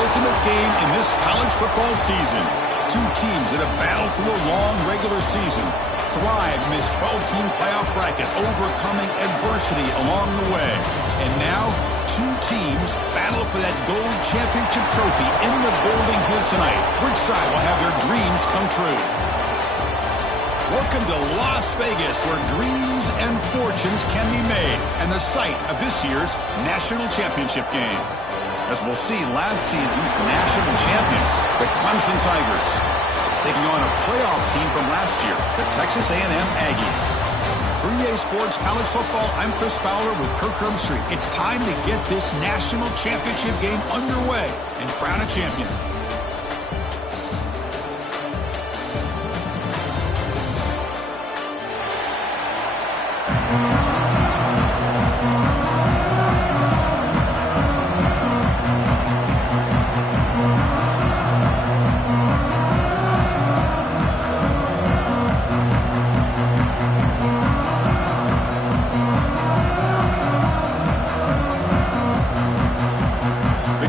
ultimate game in this college football season. Two teams that have battled through a long regular season, thrived in this 12-team playoff bracket, overcoming adversity along the way. And now, two teams battle for that gold championship trophy in the building here tonight. Which side will have their dreams come true? Welcome to Las Vegas, where dreams and fortunes can be made, and the site of this year's national championship game. As we'll see, last season's national champions, the Clemson Tigers, taking on a playoff team from last year, the Texas A&M Aggies. For EA Sports College Football, I'm Chris Fowler with Kirk Herbstreit. It's time to get this national championship game underway and crown a champion.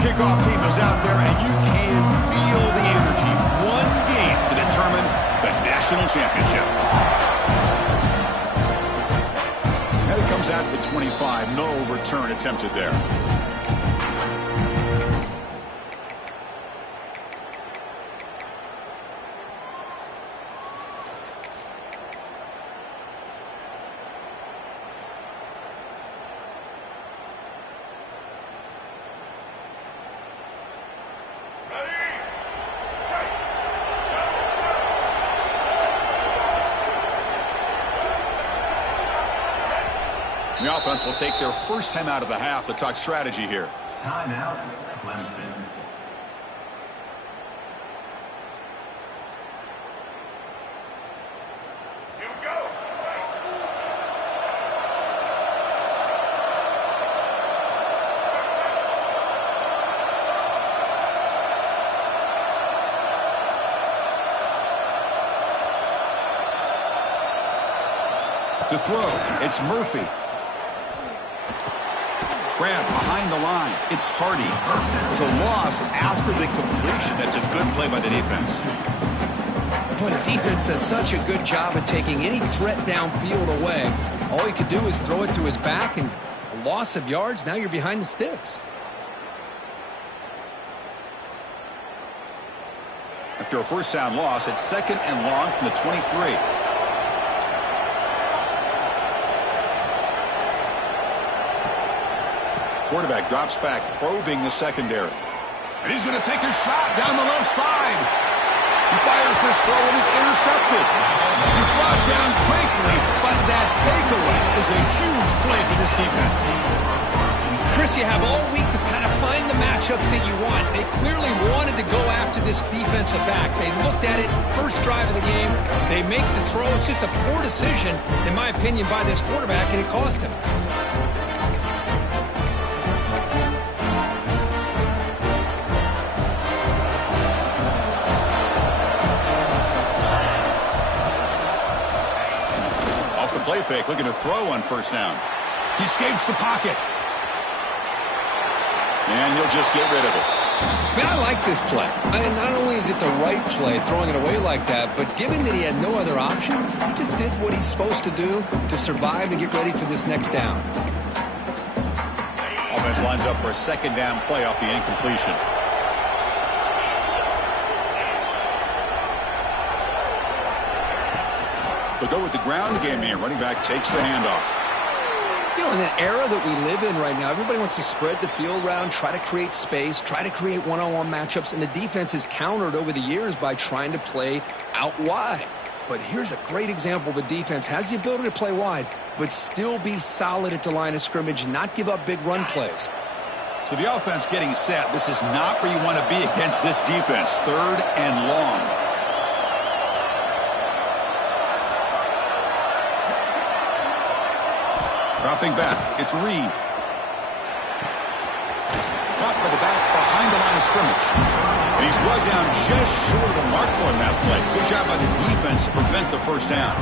Kickoff team is out there, and you can feel the energy. One game to determine the national championship. And it comes out at the 25. No return attempted there. The offense will take their first time out of the half to talk strategy here. Timeout, Clemson. To throw, it's Murphy. Grab behind the line. It's Hardy. There's a loss after the completion. That's a good play by the defense. Boy, the defense does such a good job of taking any threat downfield away. All he could do is throw it to his back, and a loss of yards, now you're behind the sticks. After a first down loss, it's second and long from the 23. Quarterback drops back, probing the secondary. And he's going to take a shot down the left side. He fires this throw and it's intercepted. He's brought down quickly, but that takeaway is a huge play for this defense. Chris, you have all week to kind of find the matchups that you want. They clearly wanted to go after this defensive back. They looked at it, first drive of the game. They make the throw. It's just a poor decision, in my opinion, by this quarterback, and it cost him. Play fake, looking to throw on first down. He escapes the pocket. And he'll just get rid of it. Man, I like this play. Not only is it the right play, throwing it away like that, but given that he had no other option, he just did what he's supposed to do to survive and get ready for this next down. Offense lines up for a second down play off the incompletion. They'll go with the ground game here. Running back takes the handoff. You know, in that era that we live in right now, everybody wants to spread the field around, try to create space, try to create one-on-one matchups, and the defense is countered over the years by trying to play out wide. But here's a great example. The defense has the ability to play wide, but still be solid at the line of scrimmage, not give up big run plays. So the offense getting set. This is not where you want to be against this defense. Third and long. Dropping back, it's Reed. Caught by the back behind the line of scrimmage. And he's brought down just short of the mark on that play. Good job by the defense to prevent the first down.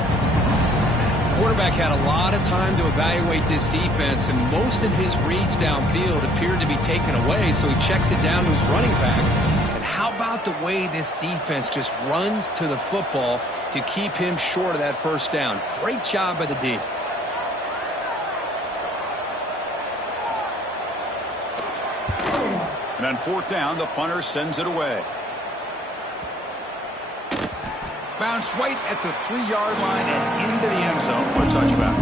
quarterback had a lot of time to evaluate this defense, and most of his reads downfield appeared to be taken away, so he checks it down to his running back. And how about the way this defense just runs to the football to keep him short of that first down? Great job by the D. And on fourth down, the punter sends it away. Bounce right at the 3-yard line and into the end zone for a touchback.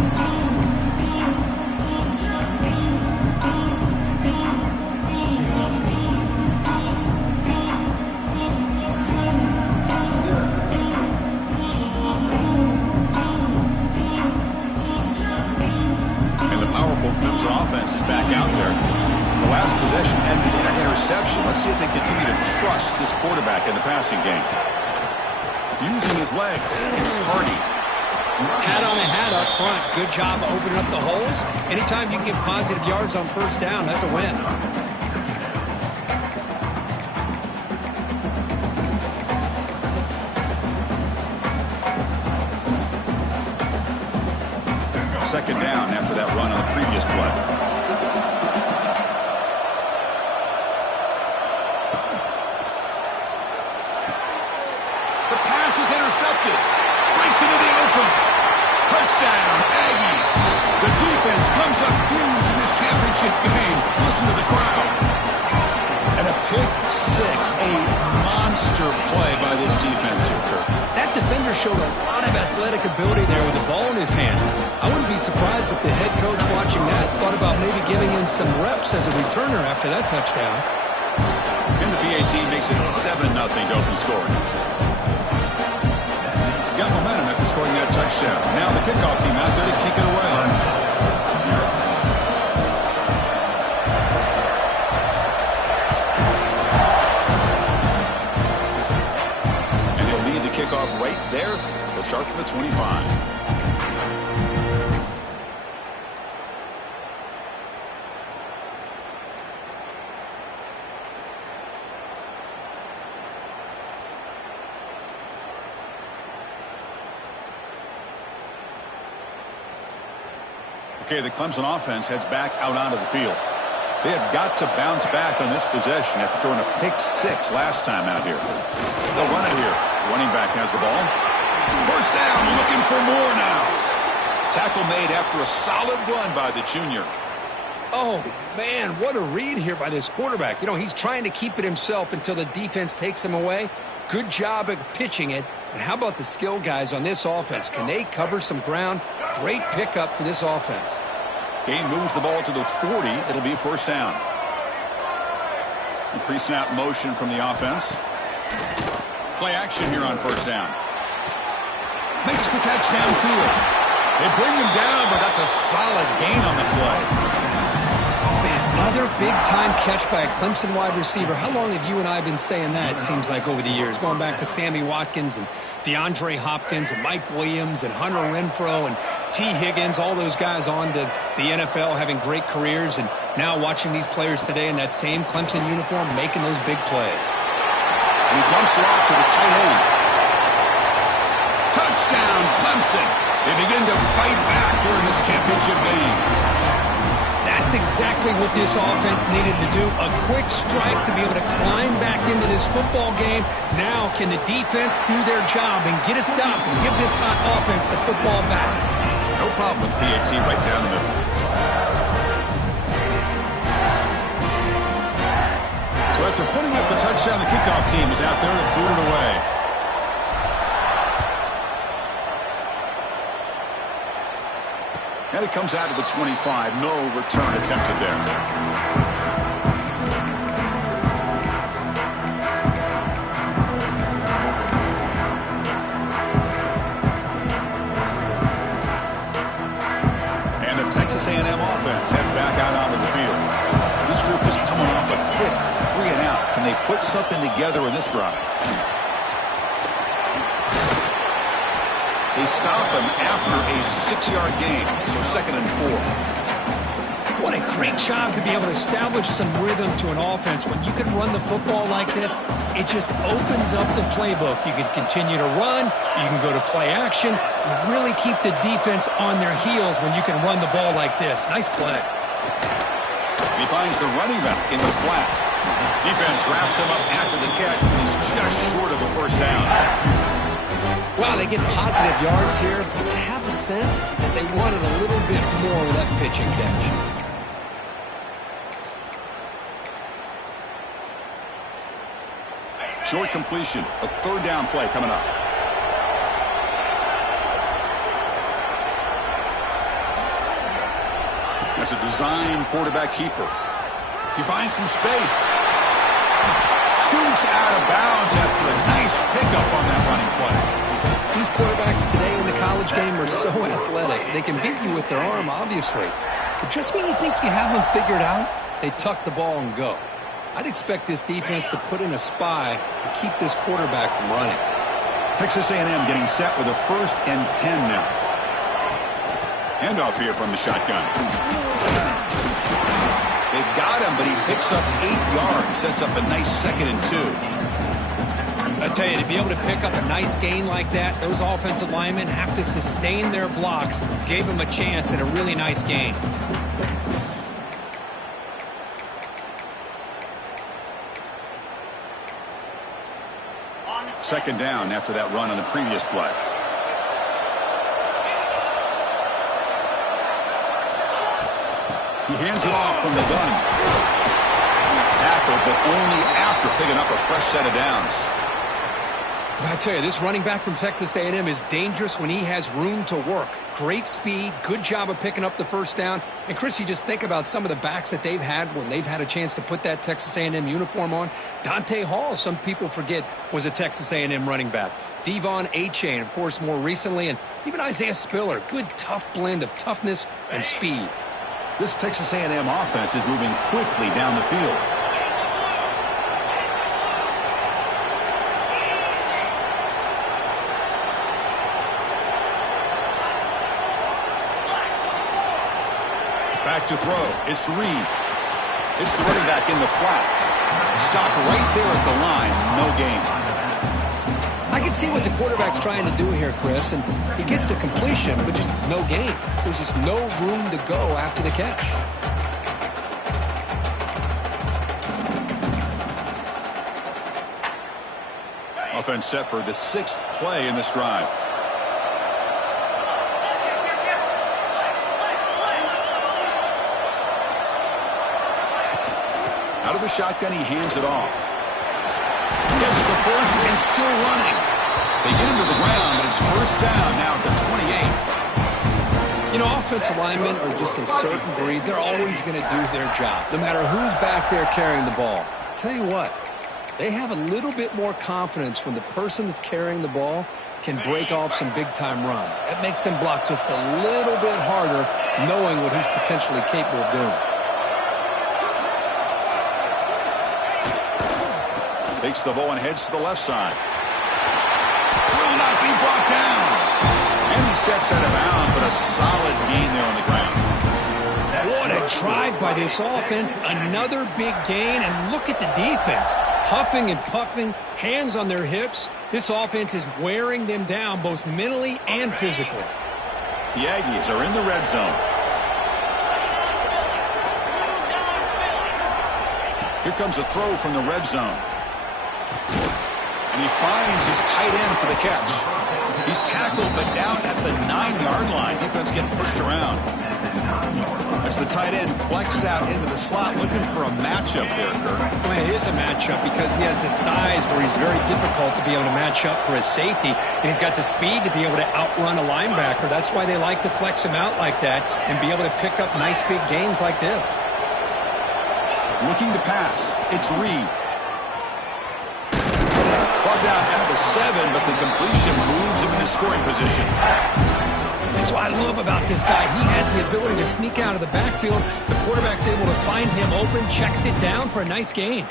And the powerful Clemson offense is back out there. The last possession ended in an interception. Let's see if they continue to trust this quarterback in the passing game. Using his legs, it's Hardy. Hat on a hat up front. Good job opening up the holes. Anytime you can get positive yards on first down, that's a win. Second down after that run on the previous play. Intercepted. Breaks into the open. Touchdown, Aggies. The defense comes up huge in this championship game. Listen to the crowd. And a pick six, a monster play by this defense here, Kirk. That defender showed a lot of athletic ability there with the ball in his hands. I wouldn't be surprised if the head coach watching that thought about maybe giving him some reps as a returner after that touchdown. And the PAT makes it 7-0 to open scoring. Got momentum after scoring that touchdown. Now the kickoff team out there to kick it away. And they'll lead the kickoff right there. They'll start from the 25. Okay, the Clemson offense heads back out onto the field. They have got to bounce back on this possession after throwing a pick six last time out here. They'll run it here. Running back has the ball. First down, looking for more now. Tackle made after a solid run by the junior. Oh, man, what a read here by this quarterback. You know, he's trying to keep it himself until the defense takes him away. Good job at pitching it. And how about the skill guys on this offense? Can they cover some ground? Great pickup for this offense. Game moves the ball to the 40. It'll be a first down. Pre-snap motion from the offense. Play action here on first down. Makes the catch downfield. They bring him down, but that's a solid gain on the play. Another big-time catch by a Clemson wide receiver. How long have you and I been saying that, it seems like, over the years? Going back to Sammy Watkins and DeAndre Hopkins and Mike Williams and Hunter Renfrow and T. Higgins, all those guys on to the NFL having great careers, and now watching these players today in that same Clemson uniform making those big plays. And he dumps it off to the tight end. Touchdown, Clemson. They begin to fight back here in this championship game. That's exactly what this offense needed to do. A quick strike to be able to climb back into this football game. Now can the defense do their job and get a stop and give this hot offense the football back? No problem with PAT right down the middle. So after putting up the touchdown, the kickoff team is out there to boot it away. And it comes out of the 25. No return attempted there. And the Texas A&M offense heads back out onto the field. This group is coming off a quick 3-and-out. Can they put something together in this drive? They stop him after a 6-yard gain, so 2nd and 4. What a great job to be able to establish some rhythm to an offense. When you can run the football like this, it just opens up the playbook. You can continue to run. You can go to play action. You really keep the defense on their heels when you can run the ball like this. Nice play. He finds the running back in the flat. Defense wraps him up after the catch, but he's just short of a first down. Wow, they get positive yards here, but I have a sense that they wanted a little bit more with that pitch and catch. Short completion, a third down play coming up. That's a design quarterback keeper. He finds some space. Scoots out of bounds after a nice pickup on that running play. These quarterbacks today in the college game are so athletic. They can beat you with their arm, obviously. But just when you think you have them figured out, they tuck the ball and go. I'd expect this defense to put in a spy to keep this quarterback from running. Texas A&M getting set with a 1st and 10 now. Handoff here from the shotgun. They've got him, but he picks up 8 yards, sets up a nice 2nd and 2. I tell you, to be able to pick up a nice gain like that, those offensive linemen have to sustain their blocks. Gave him a chance at a really nice gain. Second down after that run on the previous play. He hands it off from the gun. Tackled, but only after picking up a fresh set of downs. I tell you, this running back from Texas A&M is dangerous when he has room to work. Great speed, good job of picking up the first down. And, Chris, you just think about some of the backs that they've had when they've had a chance to put that Texas A&M uniform on. Dante Hall, some people forget, was a Texas A&M running back. Devon Achane, of course, more recently. And even Isaiah Spiller, good, tough blend of toughness and speed. This Texas A&M offense is moving quickly down the field. Back to throw. It's Reed. It's the running back in the flat. Stopped right there at the line. No gain. I can see what the quarterback's trying to do here, Chris, and he gets the completion, but just no gain. There's just no room to go after the catch. Offense set for the 6th play in this drive. Out of the shotgun, he hands it off. Gets the first and still running. They get him to the ground, but it's first down now at the 28. You know, offensive linemen are just a certain breed. They're always going to do their job, no matter who's back there carrying the ball. I'll tell you what, they have a little bit more confidence when the person that's carrying the ball can break off some big-time runs. That makes them block just a little bit harder, knowing what he's potentially capable of doing. Takes the ball and heads to the left side. Will not be brought down. And he steps out of bounds, but a solid gain there on the ground. What a drive by this offense. Another big gain, and look at the defense. Huffing and puffing, hands on their hips. This offense is wearing them down both mentally and physically. The Aggies are in the red zone. Here comes a throw from the red zone. And he finds his tight end for the catch. He's tackled, but down at the 9-yard line. Defense getting pushed around. As the tight end flexed out into the slot, looking for a matchup there, Kirk. Well, it is a matchup because he has the size where he's very difficult to be able to match up for his safety. And he's got the speed to be able to outrun a linebacker. That's why they like to flex him out like that and be able to pick up nice big gains like this. Looking to pass. It's Reed. Brought down at the 7, but the completion moves him into scoring position. That's what I love about this guy. He has the ability to sneak out of the backfield. The quarterback's able to find him open, checks it down for a nice gain.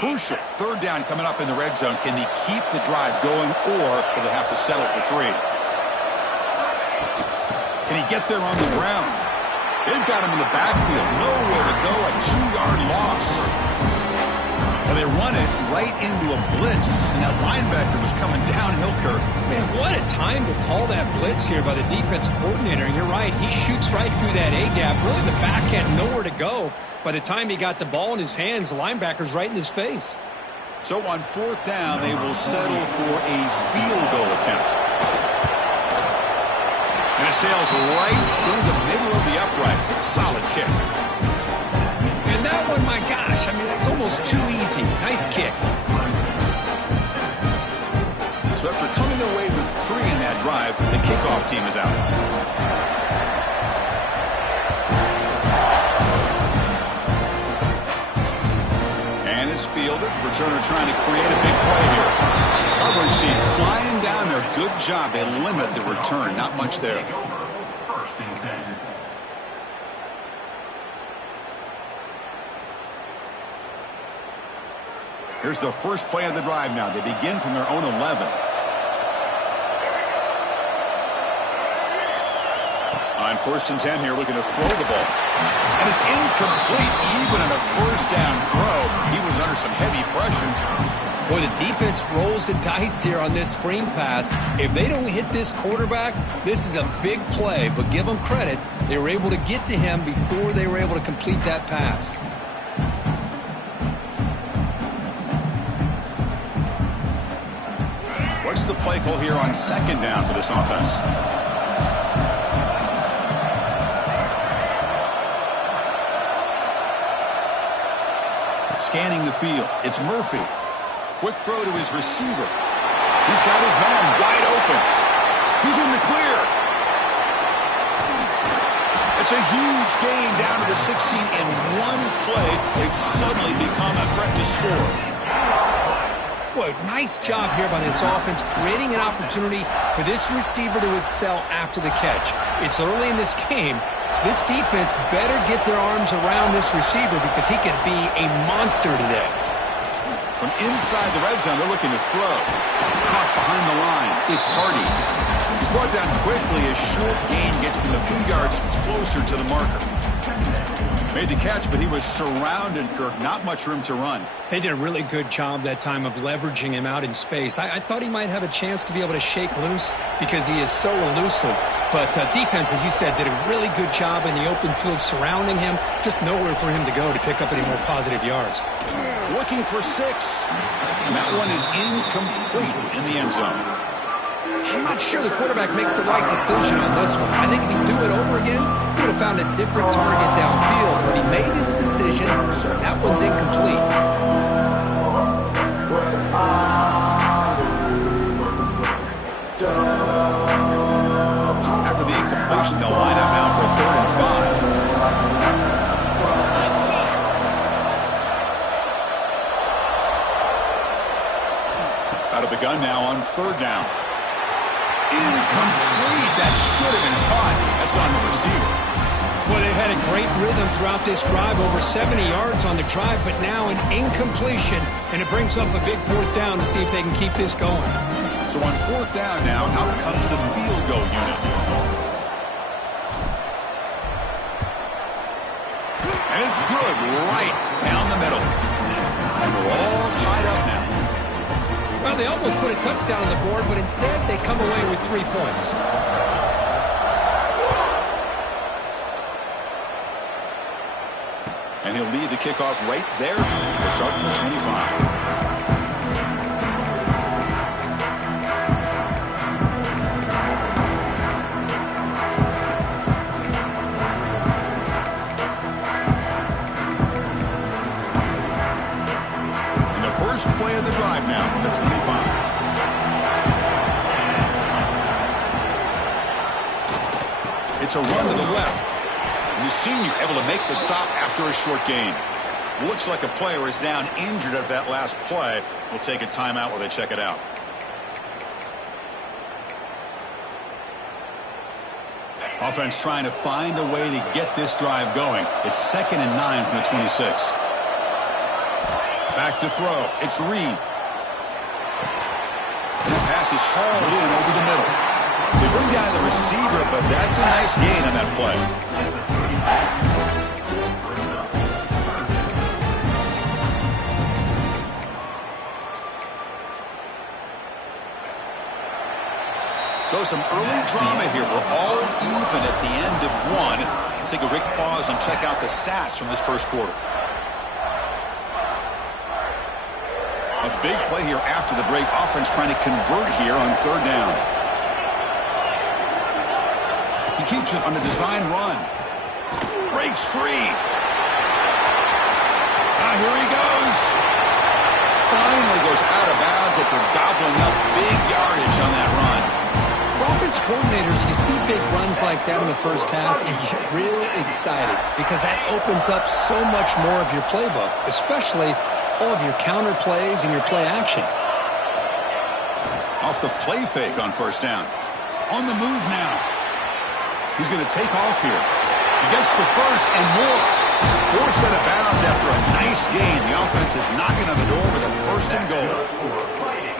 Crucial. Third down coming up in the red zone. Can they keep the drive going, or will they have to settle for 3? Can he get there on the ground? They've got him in the backfield. Nowhere to go. A 2-yard loss. Well, they run it right into a blitz, and that linebacker was coming downhill, Kirk. Man, what a time to call that blitz here by the defensive coordinator. And you're right, he shoots right through that A-gap. Really, the back had nowhere to go. By the time he got the ball in his hands, the linebacker's right in his face. So on 4th down, they will settle for a field goal attempt. And it sails right through the middle of the uprights. Solid kick. And that one, my gosh, I mean, it's almost too easy. Nice kick. So after coming away with 3 in that drive, the kickoff team is out. And it's fielded. Returner trying to create a big play here. Coverage team flying down there. Good job. They limit the return. Not much there. First and 10. Here's the first play of the drive now. They begin from their own 11. On 1st and 10 here, looking to throw the ball. And it's incomplete. Even on a 1st down throw, he was under some heavy pressure. Boy, the defense rolls the dice here on this screen pass. If they don't hit this quarterback, this is a big play. But give them credit. They were able to get to him before they were able to complete that pass. What's the play call here on 2nd down for this offense? Scanning the field. It's Murphy. Quick throw to his receiver. He's got his man wide open. He's in the clear. It's a huge gain down to the 16 in one play. They've suddenly become a threat to score. Boy, nice job here by this offense, creating an opportunity for this receiver to excel after the catch. It's early in this game, so this defense better get their arms around this receiver because he could be a monster today. From inside the red zone, they're looking to throw. Caught behind the line. It's Hardy. He's brought down quickly. A short gain gets them a few yards closer to the marker. Made the catch, but he was surrounded, Kirk. Not much room to run. They did a really good job that time of leveraging him out in space. I thought he might have a chance to be able to shake loose because he is so elusive. But defense, as you said, did a really good job in the open field surrounding him. Just nowhere for him to go to pick up any more positive yards. Looking for 6. And that one is incomplete in the end zone. I'm not sure the quarterback makes the right decision on this one. I think if he'd do it over again, he would have found a different target downfield. But he made his decision. That one's incomplete. After the incompletion, they'll line up now for 3rd and 5. Out of the gun now on 3rd down. Incomplete. That should have been caught. That's on the receiver. Well, they've had a great rhythm throughout this drive, over 70 yards on the drive, but now an incompletion, and it brings up a big 4th down to see if they can keep this going. So on 4th down now, out comes the field goal unit. And it's good right down the middle. And we're all tied up now. Well, they almost put a touchdown on the board, but instead they come away with 3 points. And he'll lead the kickoff right there. We'll start from the 25. Play of the drive now from the 25. It's a run to the left. And the senior able to make the stop after a short gain. Looks like a player is down injured at that last play. We'll take a timeout while they check it out. Offense trying to find a way to get this drive going. It's 2nd and 9 from the 26. Back to throw. It's Reed. That pass is hauled in over the middle. They bring down the receiver, but that's a nice gain on that play. So some early drama here. We're all even at the end of one. Let's take a quick pause and check out the stats from this first quarter. A big play here after the break. Offense trying to convert here on third down. He keeps it on a design run. Breaks free. Here he goes. Finally goes out of bounds after gobbling up big yardage on that run. For offense coordinators, you see big runs like that in the first half, and you get real excited because that opens up so much more of your playbook, especially all of your counter plays and your play action. Off the play fake on first down. On the move now. He's going to take off here. He gets the first and more. Forced out of bounds after a nice gain. The offense is knocking on the door with a first and goal.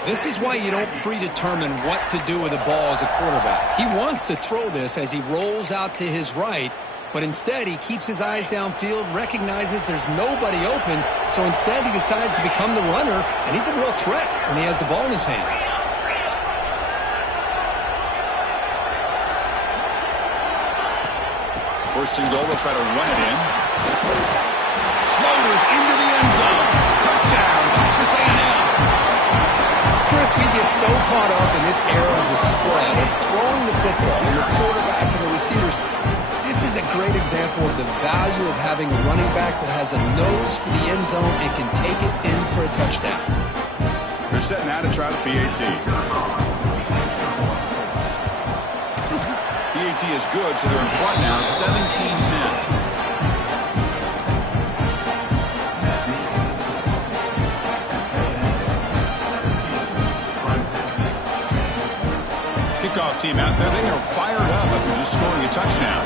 This is why you don't predetermine what to do with the ball as a quarterback. He wants to throw this as he rolls out to his right, but instead he keeps his eyes downfield, recognizes there's nobody open, so instead he decides to become the runner, and he's a real threat when he has the ball in his hands. First and goal, they'll try to run it in. Motors into the end zone. Touchdown, Texas A&M. Chris, we get so caught up in this era of the spread, of throwing the football, and the quarterback and the receivers. This is a great example of the value of having a running back that has a nose for the end zone and can take it in for a touchdown. They're setting out to try the PAT. PAT is good, so they're in front now, 17-10. Kickoff team out there, they are fired up after just scoring a touchdown.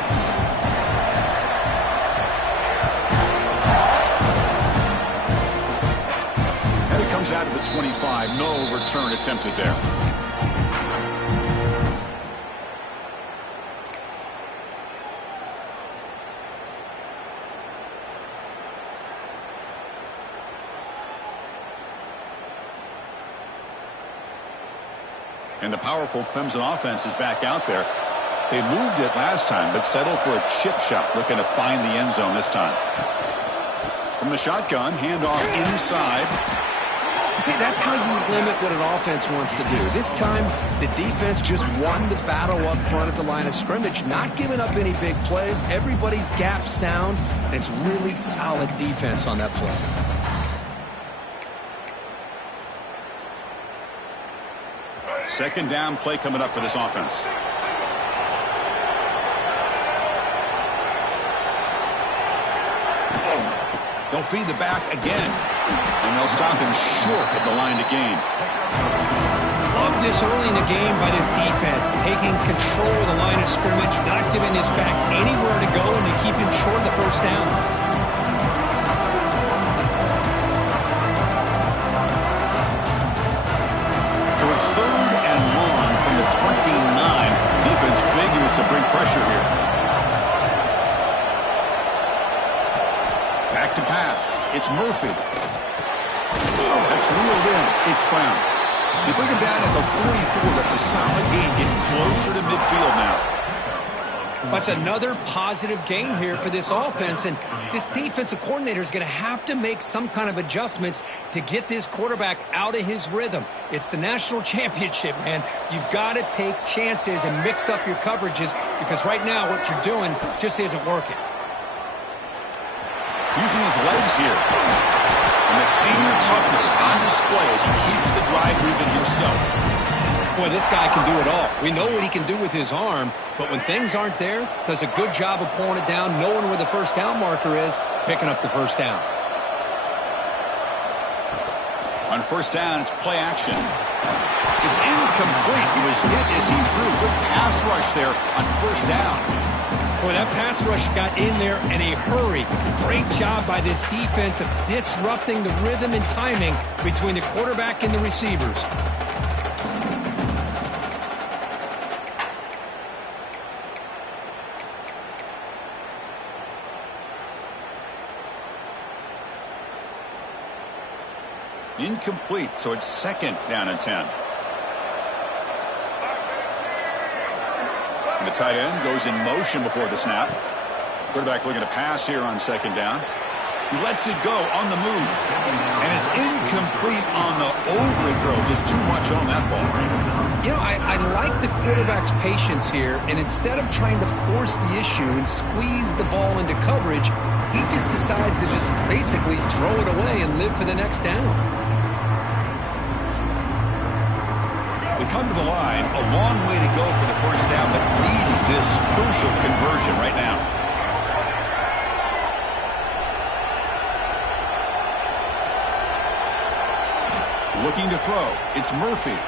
And it comes out of the 25. No return attempted there. And the powerful Clemson offense is back out there. They moved it last time, but settled for a chip shot, looking to find the end zone this time. From the shotgun, handoff inside. See, that's how you limit what an offense wants to do. This time, the defense just won the battle up front at the line of scrimmage, not giving up any big plays. Everybody's gap sound, and it's really solid defense on that play. Second down play coming up for this offense. They'll feed the back again, and they'll stop him short of the line to gain. Love this early in the game by this defense, taking control of the line of scrimmage, not giving this back anywhere to go, and they keep him short of the first down. So it's third and long from the 29. Defense figures to bring pressure here. Back to pass. It's Murphy. That's reeled in. It's Brown. They bring him down at the 44. That's a solid gain, getting closer to midfield now. That's another positive gain here for this offense, and this defensive coordinator is going to have to make some kind of adjustments to get this quarterback out of his rhythm. It's the national championship, man. You've got to take chances and mix up your coverages because right now what you're doing just isn't working. Using his legs here. And that senior toughness on display as he keeps the drive moving himself. Boy, this guy can do it all. We know what he can do with his arm, but when things aren't there, does a good job of pulling it down, knowing where the first down marker is, picking up the first down. On first down, it's play action. It's incomplete. He was hit as he threw. Good pass rush there on first down. Boy, that pass rush got in there in a hurry. Great job by this defense of disrupting the rhythm and timing between the quarterback and the receivers. Incomplete, so it's 2nd down and 10. And the tight end goes in motion before the snap. Quarterback looking to pass here on 2nd down. He lets it go on the move. And it's incomplete on the overthrow. Just too much on that ball. You know, I like the quarterback's patience here, and instead of trying to force the issue and squeeze the ball into coverage, he just decides to just basically throw it away and live for the next down. We come to the line, a long way to go for the first down, but needing this crucial conversion right now. Looking to throw. It's Murphy.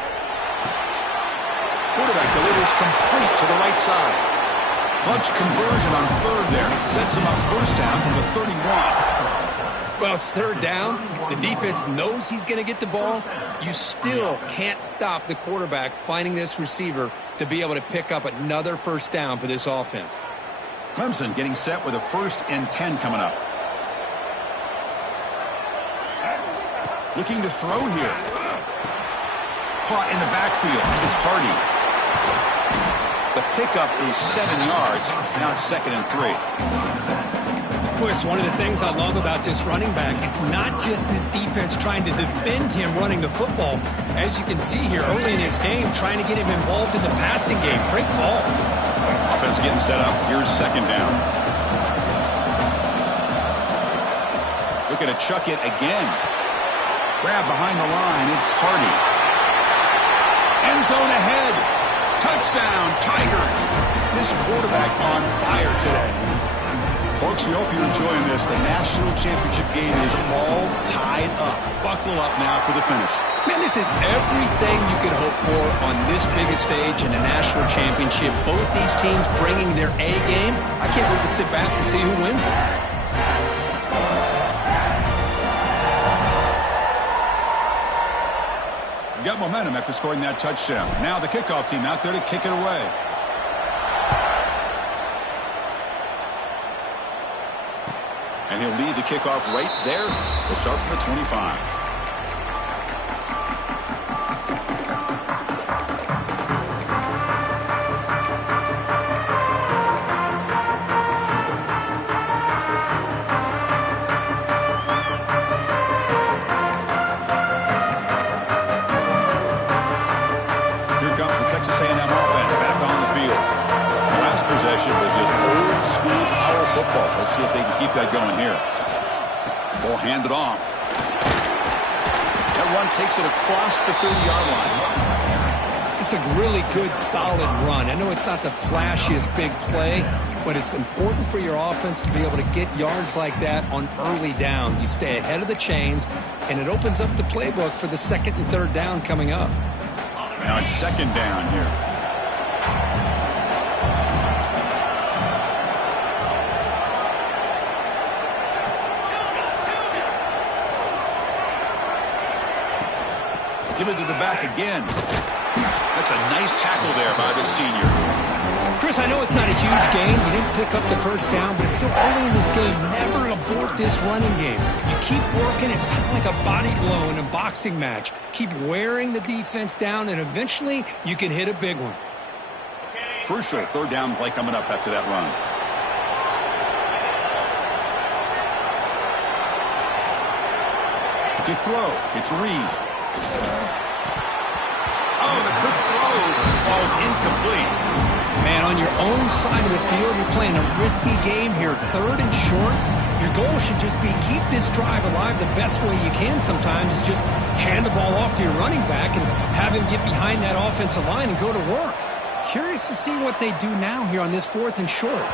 Quarterback delivers complete to the right side. Clutch conversion on 3rd there. Sets him up first down from the 31. Well, it's 3rd down. The defense knows he's going to get the ball. You still can't stop the quarterback finding this receiver to be able to pick up another first down for this offense. Clemson getting set with a 1st and 10 coming up. Looking to throw here. Caught in the backfield. It's Hardy. The pickup is 7 yards. Now it's 2nd and 3. Of course, one of the things I love about this running back, it's not just this defense trying to defend him running the football. As you can see here early in his game, trying to get him involved in the passing game. Great call. Offense getting set up. Here's 2nd down. Looking to chuck it again. Grab behind the line. It's Hardy. End zone ahead. Touchdown, Tigers. This quarterback on fire today. Folks, we hope you're enjoying this. The national championship game is all tied up. Buckle up now for the finish. Man, this is everything you could hope for on this biggest stage in a national championship. Both these teams bringing their A game. I can't wait to sit back and see who wins it. Got momentum after scoring that touchdown. Now the kickoff team out there to kick it away. And he'll lead the kickoff right there. We'll start from the 25. Here comes the Texas A&M offense back on the field. The last possession was just old school power football. Let's see if they can keep that going here. Ball handed off. That run takes it across the 30-yard line. It's a really good, solid run. I know it's not the flashiest big play, but it's important for your offense to be able to get yards like that on early downs. You stay ahead of the chains, and it opens up the playbook for the 2nd and 3rd down coming up. Now it's 2nd down here. Give it to the back again. That's a nice tackle there by the senior. Chris, I know it's not a huge game. You didn't pick up the first down, but it's still early in this game. Never abort this running game. You keep working. It's kind of like a body blow in a boxing match. Keep wearing the defense down, and eventually you can hit a big one. Crucial 3rd down play coming up after that run. To throw, it's Reed. Oh, the quick throw falls incomplete. Man, on your own side of the field, you're playing a risky game here. 3rd and short. Your goal should just be keep this drive alive the best way you can sometimes. Is just hand the ball off to your running back and have him get behind that offensive line and go to work. Curious to see what they do now here on this 4th and short.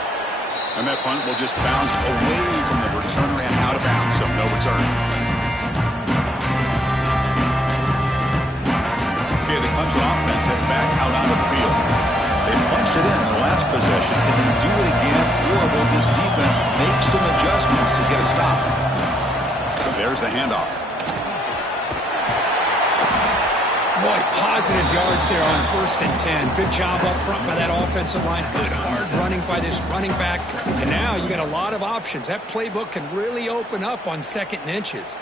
And that punt will just bounce away from the returner and out of bounds, so no return. Okay, the Clemson offense heads back out onto the field. They They punched it in the last possession. Can they do it again, or will this defense make some adjustments to get a stop? There's the handoff. Boy, positive yards there on 1st and 10. Good job up front by that offensive line. Good hard running by this running back. And now you got a lot of options. That playbook can really open up on 2nd and inches.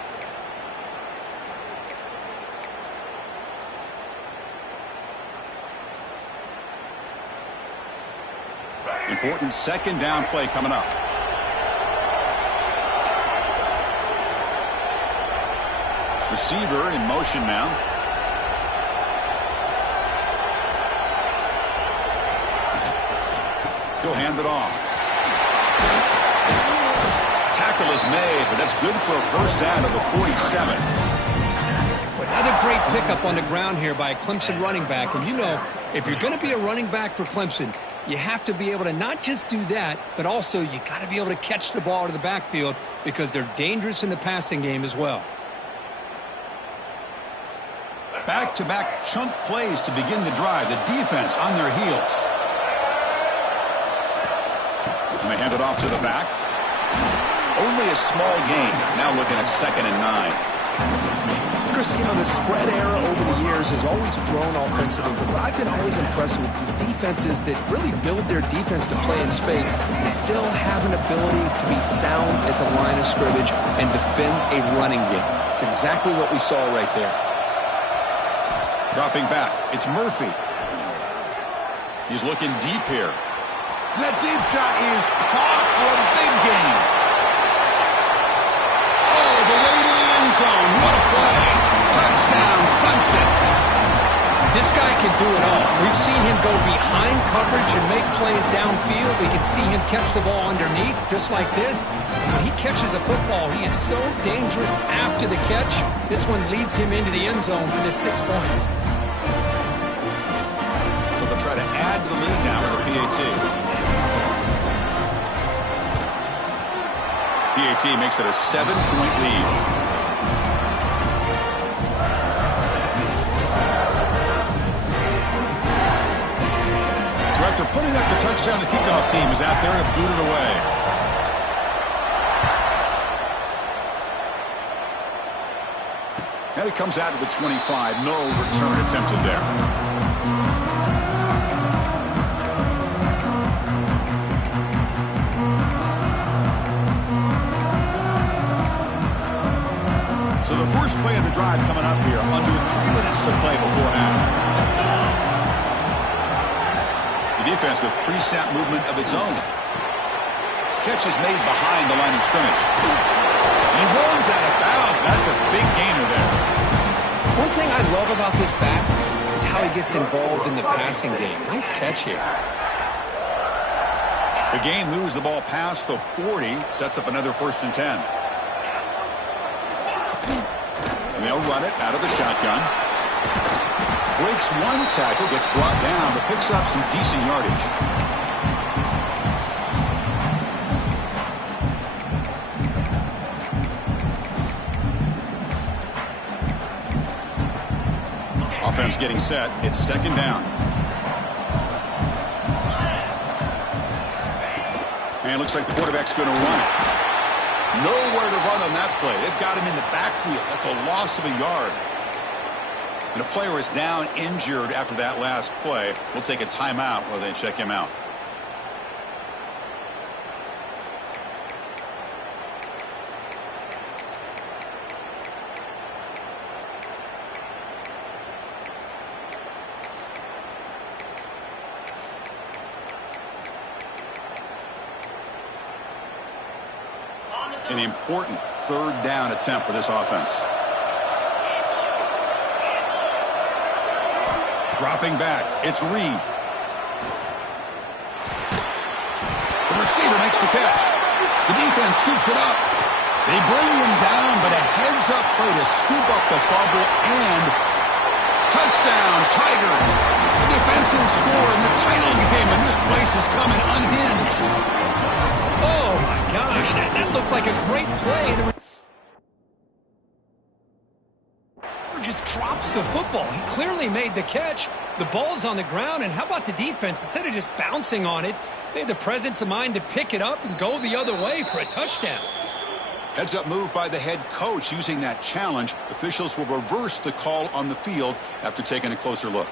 Important 2nd down play coming up. Receiver in motion now. He'll hand it off. Tackle is made, but that's good for a 1st down to the 47. Another great pickup on the ground here by a Clemson running back. And you know, if you're going to be a running back for Clemson, you have to be able to not just do that, but also you got to be able to catch the ball to the backfield because they're dangerous in the passing game as well. Back-to-back chunk plays to begin the drive. The defense on their heels. And they hand it off to the back. Only a small gain. Now looking at 2nd and 9. Chris, you know, the spread era over the years has always grown offensively, but I've been always impressed with defenses that really build their defense to play in space and still have an ability to be sound at the line of scrimmage and defend a running game. It's exactly what we saw right there. Dropping back, it's Murphy. He's looking deep here. That deep shot is caught for a big gain. Oh, the way to the end zone. What a play. Touchdown, Clemson. This guy can do it all. We've seen him go behind coverage and make plays downfield. We can see him catch the ball underneath, just like this. And when he catches a football, he is so dangerous after the catch. This one leads him into the end zone for the 6 points. So they'll try to add to the lead now for the PAT. PAT makes it a 7-point lead. So after putting up the touchdown, the kickoff team is out there to boot it away. And it comes out to the 25. No return attempted there. So the first play of the drive coming up here, under 3 minutes to play before half. The defense with pre-snap movement of its own. Catch is made behind the line of scrimmage. He runs out of bounds. That's a big gainer there. One thing I love about this back is how he gets involved in the passing game. Nice catch here. The game moves the ball past the 40, sets up another 1st and 10. And they'll run it out of the shotgun. Breaks one tackle, gets brought down, but picks up some decent yardage. Offense getting set. It's 2nd down. And it looks like the quarterback's going to run it. Nowhere to run on that play. They've got him in the backfield. That's a loss of a yard. And a player is down injured after that last play. We'll take a timeout while they check him out. An important 3rd down attempt for this offense. Dropping back, it's Reed. The receiver makes the catch. The defense scoops it up. They bring them down, but a heads-up play to scoop up the fumble and touchdown, Tigers. The defensive score in the title game, and this place is coming unhinged. Oh, my gosh, that looked like a great play. just drops the football. He clearly made the catch. The ball's on the ground, and how about the defense? Instead of just bouncing on it, they had the presence of mind to pick it up and go the other way for a touchdown. Heads-up move by the head coach using that challenge. Officials will reverse the call on the field after taking a closer look.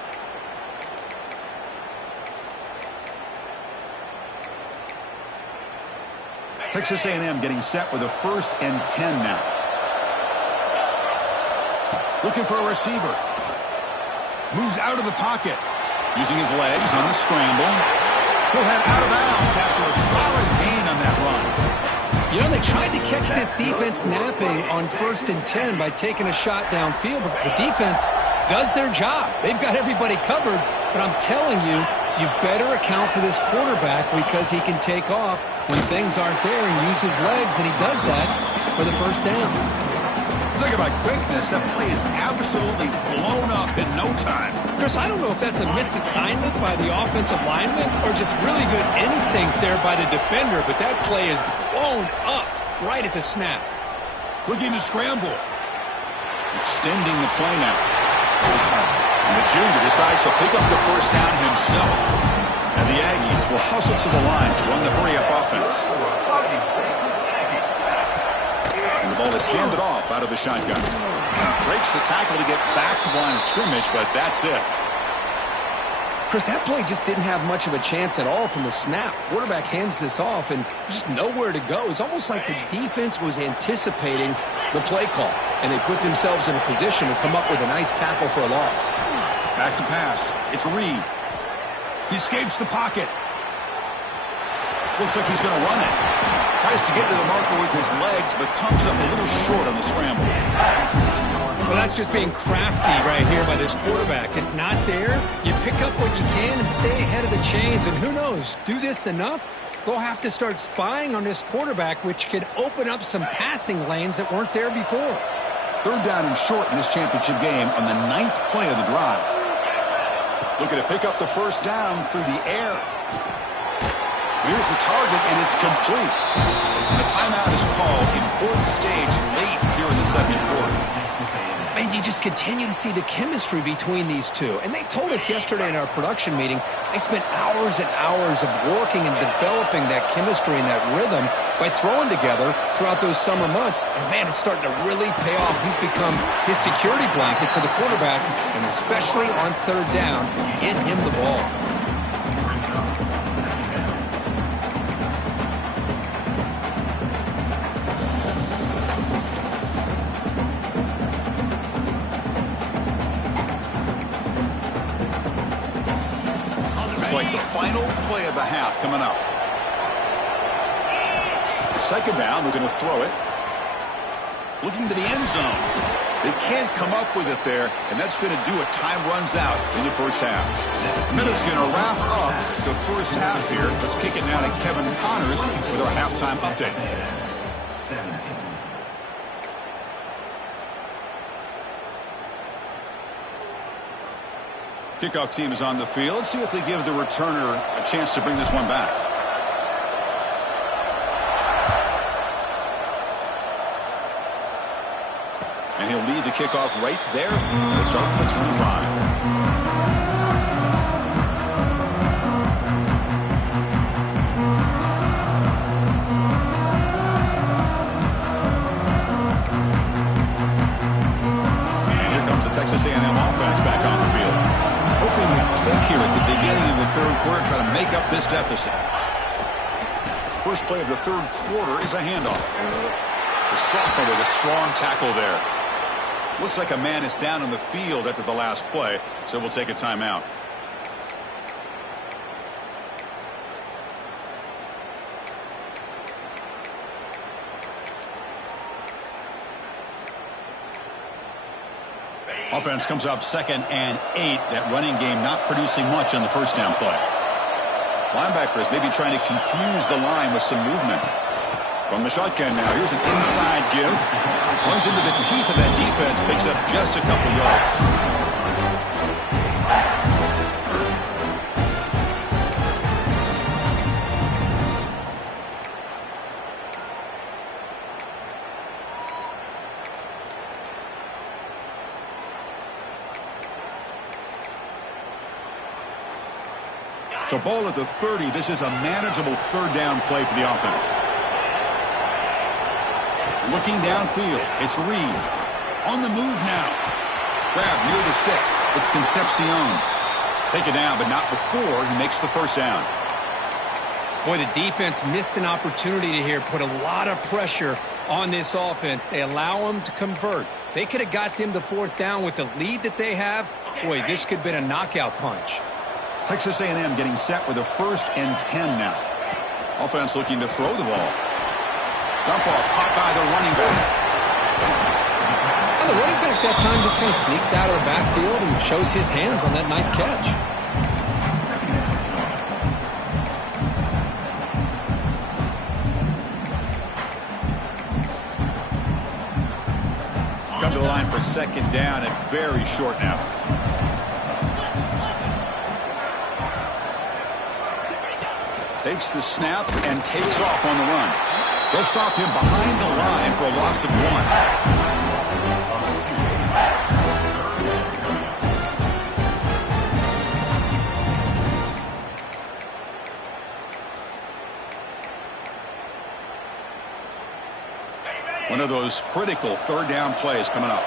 Texas A&M getting set with a 1st and 10 now. Looking for a receiver. Moves out of the pocket. Using his legs on the scramble. He'll head out of bounds after a solid gain on that run. You know, they tried to catch this defense napping on 1st and 10 by taking a shot downfield, but the defense does their job. They've got everybody covered, but I'm telling you, you better account for this quarterback because he can take off when things aren't there and use his legs, and he does that for the 1st down. Talk about quickness. That play is absolutely blown up in no time. Chris, I don't know if that's a misassignment by the offensive lineman or just really good instincts there by the defender, but that play is blown up right at the snap. Looking to scramble. Extending the play now. And the junior decides to pick up the 1st down himself. And the Aggies will hustle to the line to run the hurry-up offense. And the ball is handed off out of the shotgun. Breaks the tackle to get back to the line of scrimmage, but that's it. Chris, that play just didn't have much of a chance at all from the snap. Quarterback hands this off and just nowhere to go. It's almost like the defense was anticipating the play call, and they put themselves in a position to come up with a nice tackle for a loss. Back to pass. It's Reed. He escapes the pocket. Looks like he's going to run it. Tries to get to the marker with his legs, but comes up a little short on the scramble. Well, that's just being crafty right here by this quarterback. It's not there. You pick up what you can and stay ahead of the chains. And who knows, do this enough, they'll have to start spying on this quarterback, which could open up some passing lanes that weren't there before. 3rd down and short in this championship game on the 9th play of the drive. Looking to pick up the 1st down through the air. Here's the target, and it's complete. And a timeout is called. Important stage late here in the 2nd quarter. And you just continue to see the chemistry between these two. And they told us yesterday in our production meeting, they spent hours and hours of working and developing that chemistry and that rhythm by throwing together throughout those summer months. And, man, it's starting to really pay off. He's become his security blanket for the quarterback, and especially on 3rd down, get him the ball. Like the final play of the half coming up. 2nd down, we're going to throw it. Looking to the end zone. They can't come up with it there, and that's going to do it. Time runs out in the 1st half. Minute's going to wrap up the 1st half here. Let's kick it now to Kevin Connors with our halftime update. Kickoff team is on the field. Let's see if they give the returner a chance to bring this one back. And he'll lead the kickoff right there. He'll start from the 25. Texas A&M offense back on the field. Hoping to click here at the beginning of the 3rd quarter, try to make up this deficit. First play of the 3rd quarter is a handoff. The sophomore with a strong tackle there. Looks like a man is down on the field after the last play, so we'll take a timeout. Offense comes up 2nd and 8. That running game not producing much on the 1st down play. Linebackers maybe trying to confuse the line with some movement. From the shotgun now, here's an inside give. Runs into the teeth of that defense, picks up just a couple yards. So ball at the 30. This is a manageable third down play for the offense. Looking downfield, it's Reed. On the move now. Grab near the sticks. It's Concepcion. Take it down, but not before he makes the first down. Boy, the defense missed an opportunity to here, put a lot of pressure on this offense. They allow them to convert. They could have got them the fourth down with the lead that they have. Boy, this could have been a knockout punch. Texas A&M getting set with a 1st and 10 now. Offense looking to throw the ball. Dump off caught by the running back. And the running back that time just kind of sneaks out of the backfield and shows his hands on that nice catch. Come to the line for 2nd down and very short now. Takes the snap and takes off on the run. They'll stop him behind the line for a loss of 1. One of those critical third down plays coming up.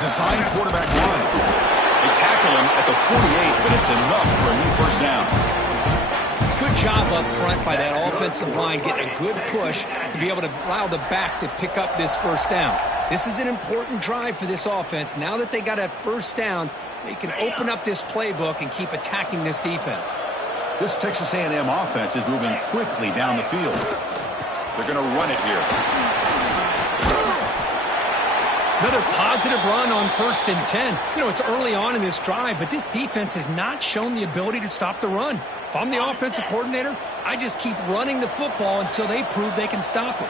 Design quarterback run. They tackle him at the 48, but it's enough for a new first down. Good job up front by that offensive line, getting a good push to be able to allow the back to pick up this first down. This is an important drive for this offense. Now that they got a first down, they can open up this playbook and keep attacking this defense. This Texas A&M offense is moving quickly down the field. They're going to run it here. Another positive run on 1st and 10. You know, it's early on in this drive, but this defense has not shown the ability to stop the run. If I'm the offensive coordinator, I just keep running the football until they prove they can stop it.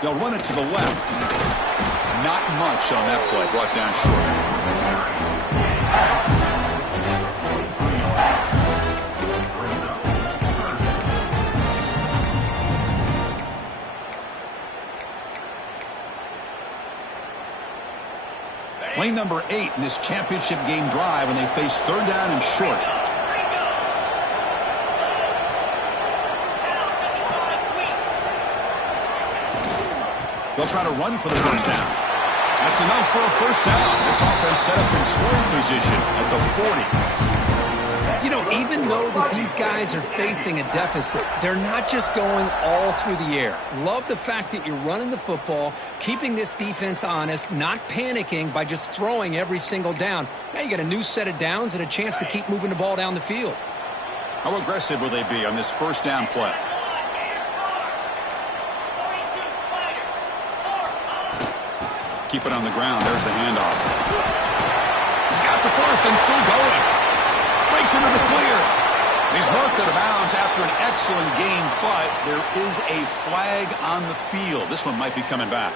They'll run it to the left. Not much on that play. Brought down short. Play number 8 in this championship game drive, and they face 3rd down and short. They'll try to run for the first down. That's enough for a first down. This offense set up in scoring position at the 40. You know, even though that these guys are facing a deficit, they're not just going all through the air. Love the fact that you're running the football, keeping this defense honest, not panicking by just throwing every single down. Now you got a new set of downs and a chance to keep moving the ball down the field. How aggressive will they be on this first down play? Keep it on the ground. There's the handoff. He's got the first and still going. Breaks into the clear. He's marked out of bounds after an excellent game, but there is a flag on the field. This one might be coming back.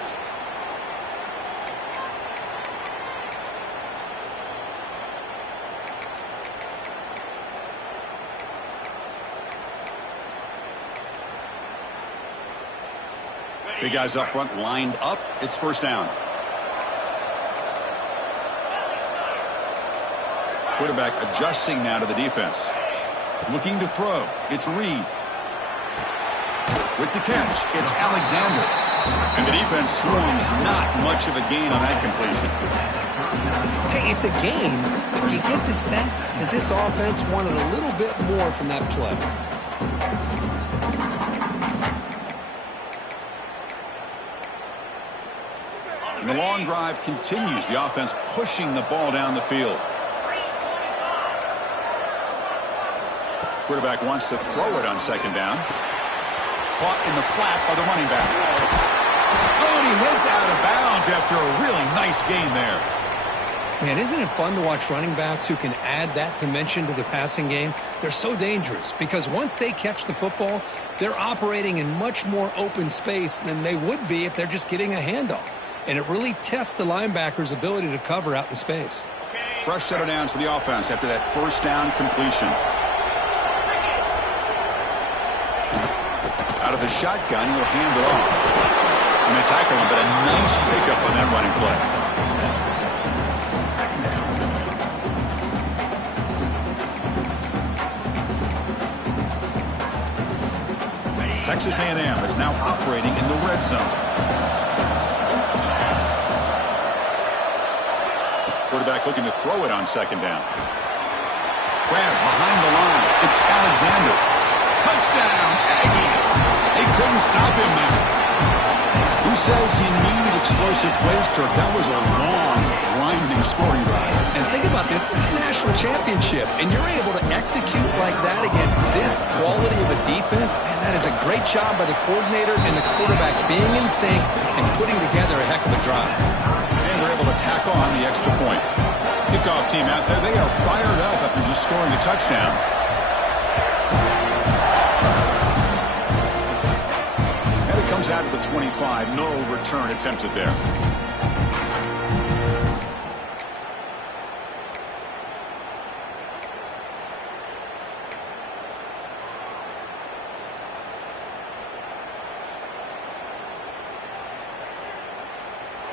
Big guys up front lined up. It's first down. Quarterback adjusting now to the defense. Looking to throw. It's Reed. With the catch, it's Alexander. And the defense swarms not much of a gain on that completion. Hey, it's a game, but you get the sense that this offense wanted a little bit more from that play. And the long drive continues. The offense pushing the ball down the field. Quarterback wants to throw it on second down. Caught in the flat by the running back. Oh, and he heads out of bounds after a really nice game there. Man, isn't it fun to watch running backs who can add that dimension to the passing game? They're so dangerous because once they catch the football, they're operating in much more open space than they would be if they're just getting a handoff. And it really tests the linebacker's ability to cover out in space. Fresh set of downs for the offense after that first down completion. Out of the shotgun, he'll hand it off. And they tackle him, but a nice pickup on that running play. Texas A&M is now operating in the red zone. Quarterback looking to throw it on second down. Grab behind the line. It's Alexander. Touchdown, Aggies. They couldn't stop him there. Who says you need explosive plays, Kirk? That was a long, grinding scoring drive. And think about this. This is a national championship, and you're able to execute like that against this quality of a defense, and that is a great job by the coordinator and the quarterback being in sync and putting together a heck of a drive. And they're able to tack on the extra point. Kickoff team out there, they are fired up after just scoring a touchdown. Comes out of the 25. No return attempted there.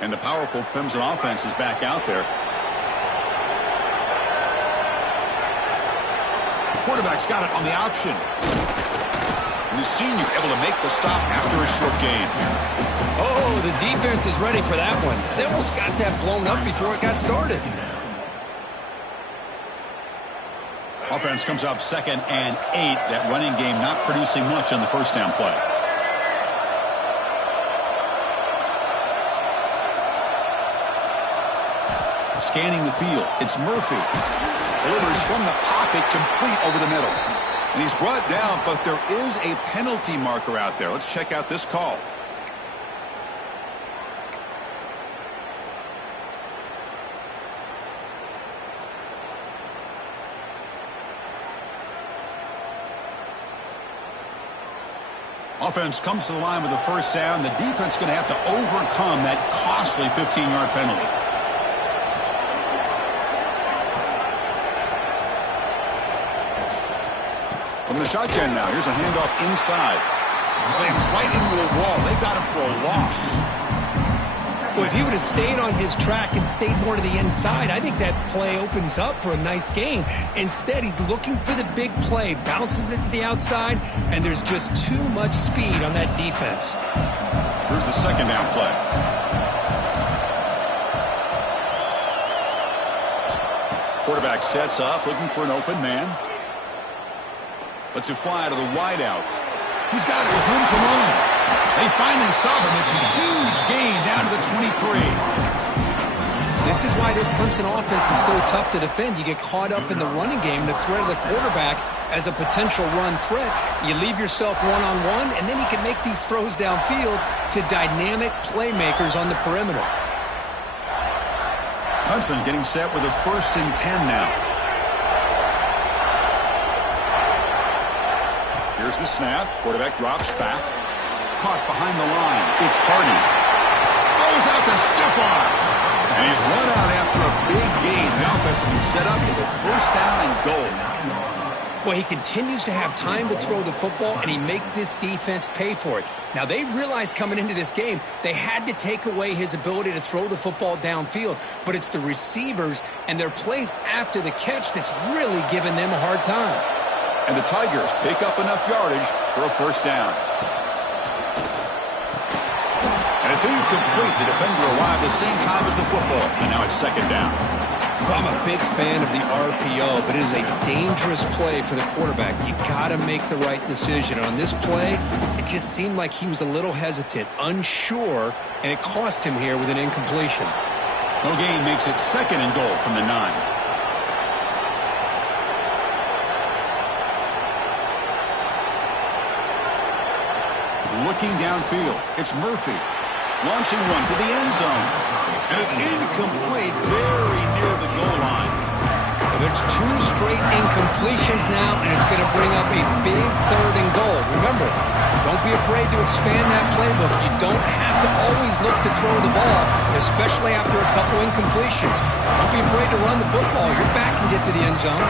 And the powerful Clemson offense is back out there. The quarterback's got it on the option. And the senior able to make the stop after a short gain. Oh, the defense is ready for that one. They almost got that blown up before it got started. Offense comes up 2nd and 8. That running game not producing much on the first down play. Scanning the field. It's Murphy. Delivers from the pocket, complete over the middle. And he's brought down, but there is a penalty marker out there. Let's check out this call. Offense comes to the line with a first down. The defense is going to have to overcome that costly 15-yard penalty. From the shotgun now, here's a handoff inside. Slams right into a wall. They got him for a loss. Well, if he would have stayed on his track and stayed more to the inside, I think that play opens up for a nice gain. Instead, he's looking for the big play, bounces it to the outside, and there's just too much speed on that defense. Here's the second down play. Quarterback sets up, looking for an open man. Lets it fly to the wideout. He's got it with room to run. They finally stop him. It's a huge gain down to the 23. This is why this Clemson offense is so tough to defend. You get caught up in the running game, the threat of the quarterback as a potential run threat. You leave yourself one-on-one, and then he can make these throws downfield to dynamic playmakers on the perimeter. Clemson getting set with a 1st and 10 now. Here's the snap. Quarterback drops back. Caught behind the line. It's Hardy. Goes out to stiff arm. And he's run out after a big gain. The offense will be set up with a 1st down and goal. Well, he continues to have time to throw the football, and he makes this defense pay for it. Now, they realized coming into this game they had to take away his ability to throw the football downfield, but it's the receivers and their plays after the catch that's really giving them a hard time. And the Tigers pick up enough yardage for a 1st down. And it's incomplete. The defender arrived the same time as the football. And now it's 2nd down. I'm a big fan of the RPO, but it is a dangerous play for the quarterback. You got to make the right decision. On this play, it just seemed like he was a little hesitant, unsure, and it cost him here with an incompletion. No gain makes it 2nd and goal from the 9. Looking downfield, it's Murphy. Launching one to the end zone. And it's incomplete, very near the goal line. Well, there's 2 straight incompletions now, and it's going to bring up a big 3rd and goal. Remember, don't be afraid to expand that playbook. You don't have to always look to throw the ball, especially after a couple incompletions. Don't be afraid to run the football. Your back can get to the end zone.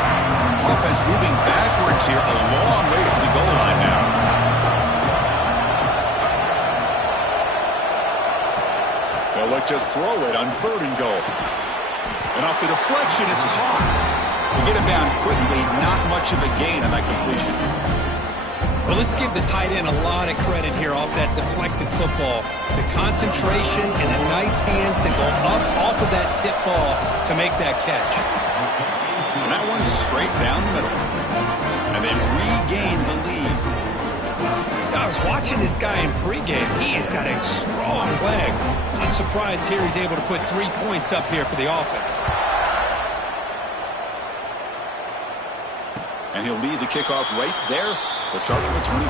Offense moving backwards here, a long way from the goal line now. They'll look to throw it on 3rd and goal. And off the deflection, it's caught. To get it down quickly, not much of a gain on that completion. Well, let's give the tight end a lot of credit here off that deflected football. The concentration and the nice hands that go up off of that tip ball to make that catch. And that one's straight down the middle. And they've regained the lead. I was watching this guy in pregame. He has got a strong leg. I'm surprised here he's able to put 3 points up here for the offense. And he'll lead the kickoff right there. They'll start from the 25.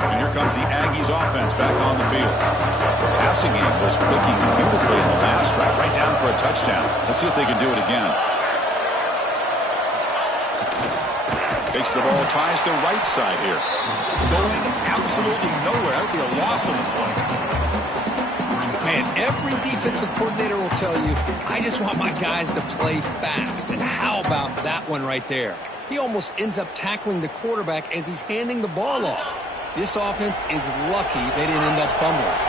And here comes the Aggies offense back on the field. The passing game was clicking beautifully in the last drive, right down for a touchdown. Let's see if they can do it again. Takes the ball, tries the right side here. Going absolutely nowhere. That would be a loss on the play. Man, every defensive coordinator will tell you, I just want my guys to play fast. And how about that one right there? He almost ends up tackling the quarterback as he's handing the ball off. This offense is lucky they didn't end up fumbling.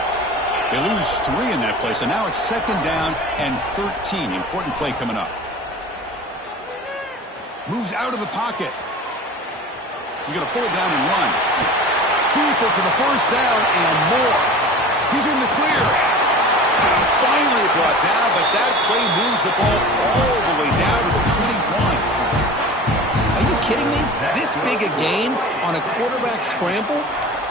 They lose 3 in that play, so now it's 2nd down and 13. Important play coming up. Moves out of the pocket. He's going to pull it down and run. Keeper for the 1st down and more. He's in the clear. Finally brought down, but that play moves the ball all the way down to the 21. Are you kidding me? This big a gain on a quarterback scramble?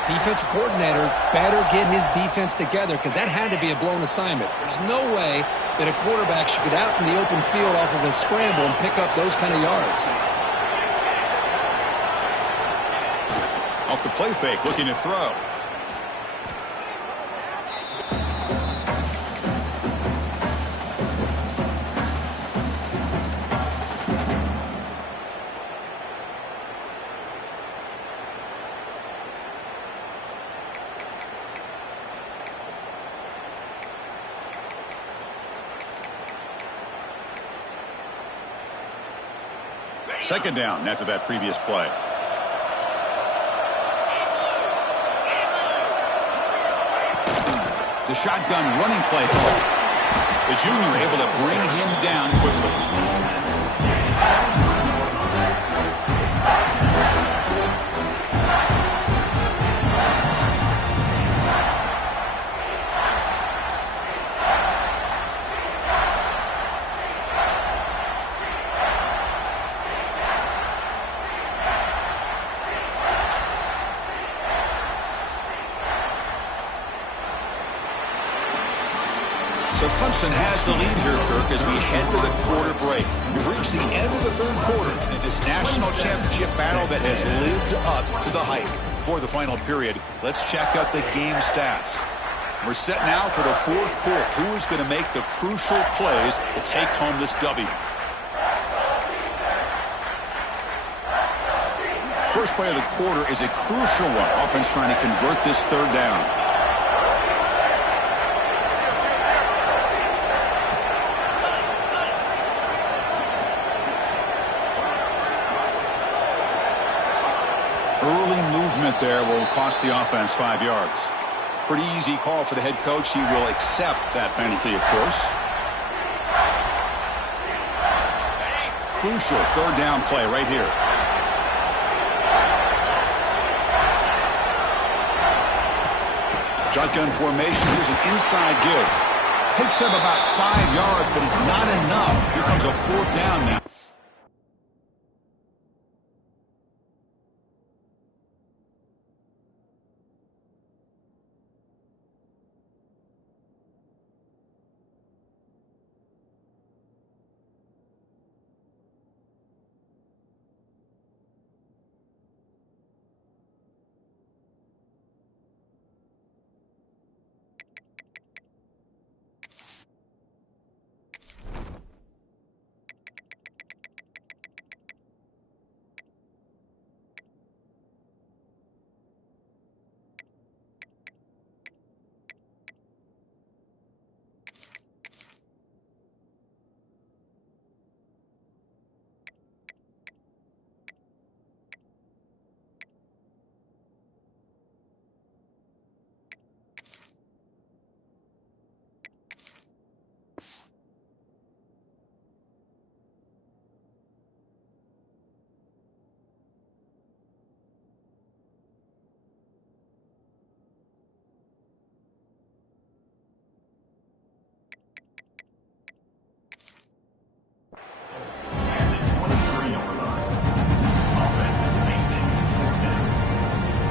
Defensive coordinator better get his defense together because that had to be a blown assignment. There's no way that a quarterback should get out in the open field off of a scramble and pick up those kind of yards. Off the play fake, looking to throw. Second down after that previous play. The shotgun running play call. The junior able to bring him down quickly. So Clemson has the lead here, Kirk, as we head to the quarter break. We've reached the end of the 3rd quarter in this national championship battle that has lived up to the hype. For the final period, let's check out the game stats. We're set now for the 4th quarter. Who is going to make the crucial plays to take home this W? First play of the quarter is a crucial one. Offense trying to convert this 3rd down. Early movement there will cost the offense 5 yards. Pretty easy call for the head coach. He will accept that penalty, of course. Crucial 3rd down play right here. Shotgun formation. Here's an inside give. Picks up about 5 yards, but it's not enough. Here comes a 4th down now.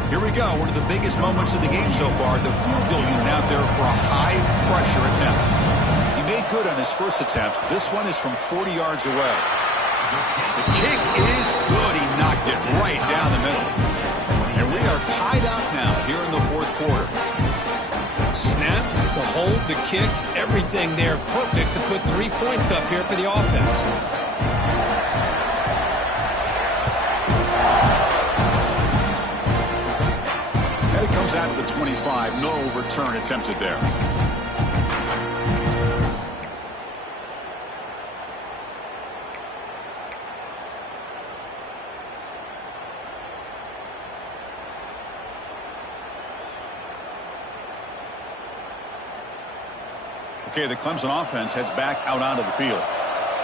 Here we go. One of the biggest moments of the game so far. The field goal unit out there for a high-pressure attempt. He made good on his first attempt. This one is from 40 yards away. The kick is good. He knocked it right down the middle. And we are tied up now here in the fourth quarter. Snap, the hold, the kick, everything there perfect to put 3 points up here for the offense. And it comes out to the 25. No return attempted there. Okay, the Clemson offense heads back out onto the field.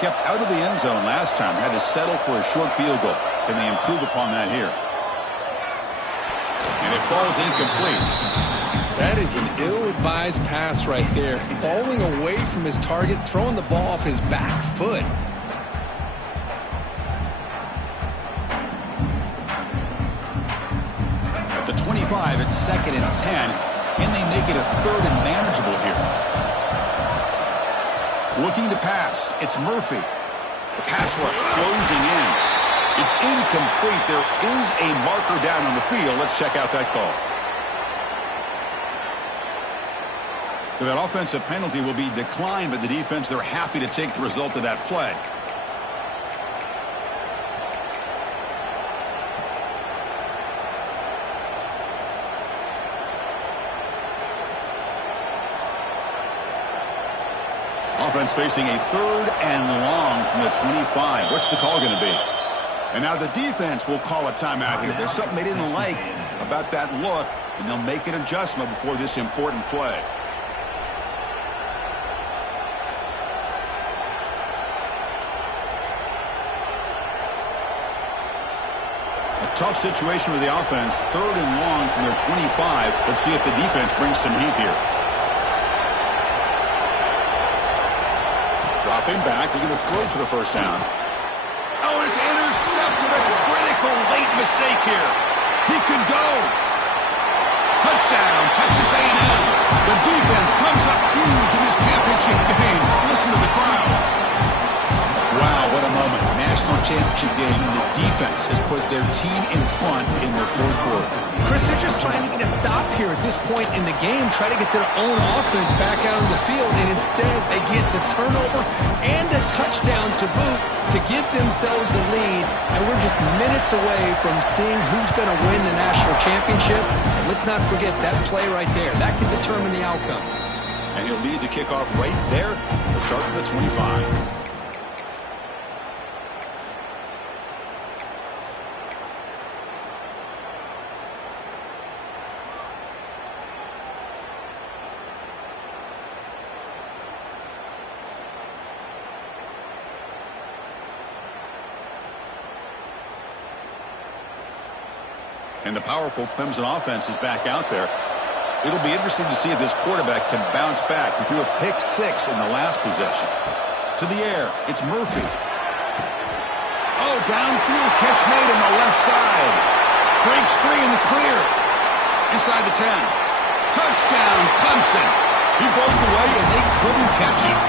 Kept out of the end zone last time. Had to settle for a short field goal. Can they improve upon that here? And it falls incomplete. That is an ill-advised pass right there. Falling away from his target, throwing the ball off his back foot. At the 25, it's 2nd and 10. Can they make it a 3rd and manageable here? Looking to pass. It's Murphy. The pass rush closing in. It's incomplete. There is a marker down on the field. Let's check out that call. So that offensive penalty will be declined, but the defense, they're happy to take the result of that play. Offense facing a 3rd and long from the 25. What's the call going to be? And now the defense will call a timeout here. There's something they didn't like about that look, and they'll make an adjustment before this important play. A tough situation with the offense. 3rd and long from their 25. Let's see if the defense brings some heat here. Dropping back, looking to throw for the first down. Oh, it's intercepted. A critical late mistake here. He could go. Touchdown, Texas A&M. The defense comes up huge in this championship game. Listen to the crowd. Wow, what a moment. National championship game, and the defense has put their team in front in their fourth quarter. Chris, they're just trying to get a stop here at this point in the game, try to get their own offense back out on the field, and instead they get the turnover and a touchdown to boot to give themselves the lead, and we're just minutes away from seeing who's going to win the national championship. And let's not forget that play right there. That can determine the outcome. And he'll lead the kickoff right there. We'll start from the 25. And the powerful Clemson offense is back out there. It'll be interesting to see if this quarterback can bounce back. He threw a pick-6 in the last possession. To the air, it's Murphy. Oh, downfield catch made on the left side. Breaks free in the clear. Inside the 10. Touchdown, Clemson. He broke away and they couldn't catch him.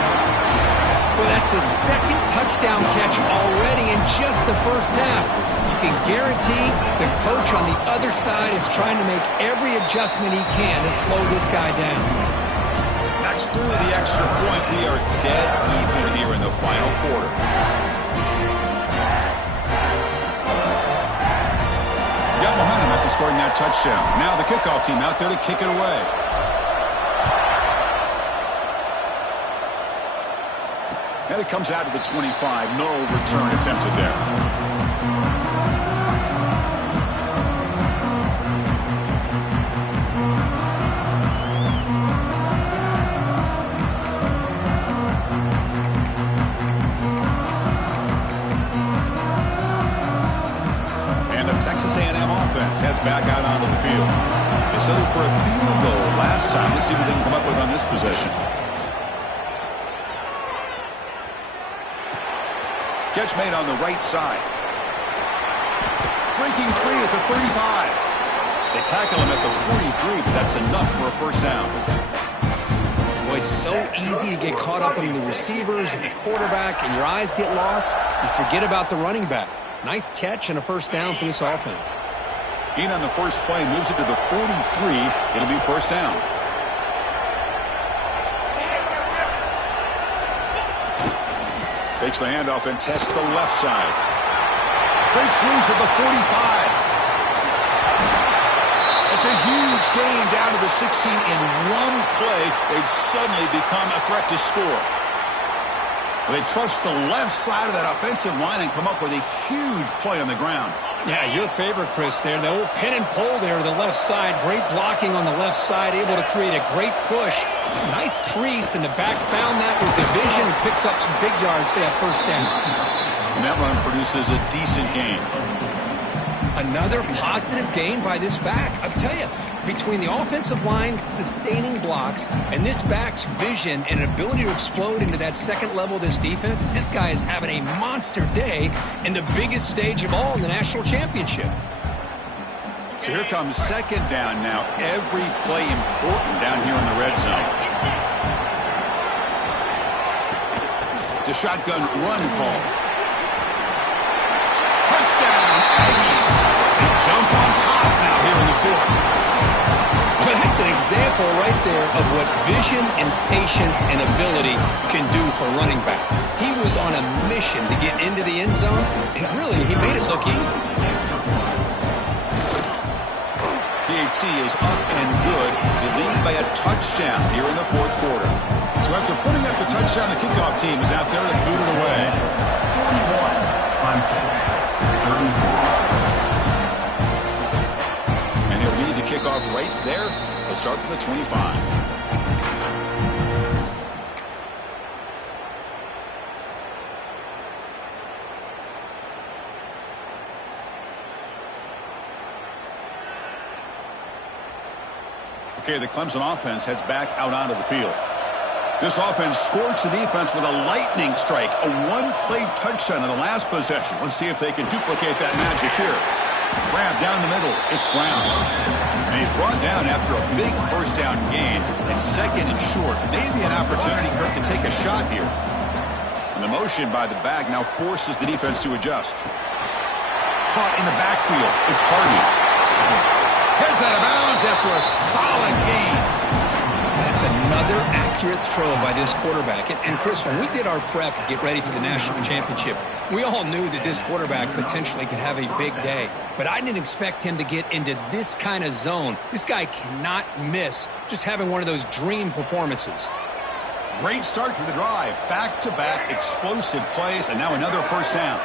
Well, that's his 2nd touchdown catch already in just the first half. You can guarantee the coach on the other side is trying to make every adjustment he can to slow this guy down. Knocks through the extra point. We are dead even here in the final quarter. Got momentum after scoring that touchdown. Now the kickoff team out there to kick it away. And it comes out to the 25. No return attempted there. And the Texas A&M offense heads back out onto the field. They settled for a field goal last time. Let's see what they can come up with on this possession. Catch made on the right side. Breaking free at the 35. They tackle him at the 43, but that's enough for a first down. Boy, it's so easy to get caught up in the receivers and the quarterback, and your eyes get lost. You forget about the running back. Nice catch and a first down for this offense. Gain on the first play moves it to the 43. It'll be first down. Takes the handoff and tests the left side. Breaks loose at the 45. It's a huge gain down to the 16 in one play. They've suddenly become a threat to score. They trust the left side of that offensive line and come up with a huge play on the ground. Yeah, your favorite, Chris, there. The old pin and pull there to the left side. Great blocking on the left side, able to create a great push. Nice crease, and the back found that with the vision and picks up some big yards for that first down. And that run produces a decent gain. Another positive gain by this back. I tell you, between the offensive line sustaining blocks and this back's vision and ability to explode into that second level of this defense, this guy is having a monster day in the biggest stage of all in the national championship. So here comes second down now. Every play important down here in the red zone. It's a shotgun run call. Touchdown, Aggies. They jump on top now here in the fourth. Well, that's an example right there of what vision and patience and ability can do for a running back. He was on a mission to get into the end zone, and really, he made it look easy. PAT is up and good. They lead by a touchdown here in the fourth quarter. So after putting up the touchdown, the kickoff team is out there to boot it away. 41. Time check. 34. And he'll lead the kickoff right there. They'll start from the 25. Okay, the Clemson offense heads back out onto the field. This offense scorched the defense with a lightning strike, a one-play touchdown in the last possession. Let's see if they can duplicate that magic here. Grab down the middle. It's Brown. And he's brought down after a big first down gain. It's second and short. Maybe an opportunity, Kirk, to take a shot here. And the motion by the back now forces the defense to adjust. Caught in the backfield. It's Hardy. Heads out of bounds after a solid gain. That's another accurate throw by this quarterback. And Chris, when we did our prep to get ready for the national championship, we all knew that this quarterback potentially could have a big day. But I didn't expect him to get into this kind of zone. This guy cannot miss just having one of those dream performances. Great start to the drive. Back-to-back explosive plays, and now another first down.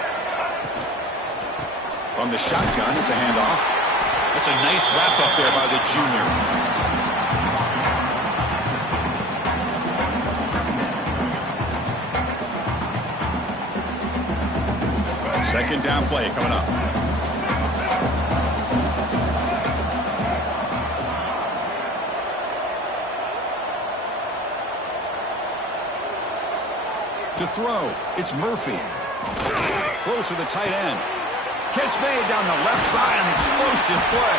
From the shotgun, it's a handoff. It's a nice wrap-up there by the junior. Second down play coming up. To throw, it's Murphy. Close to the tight end. Catch made down the left side, an explosive play.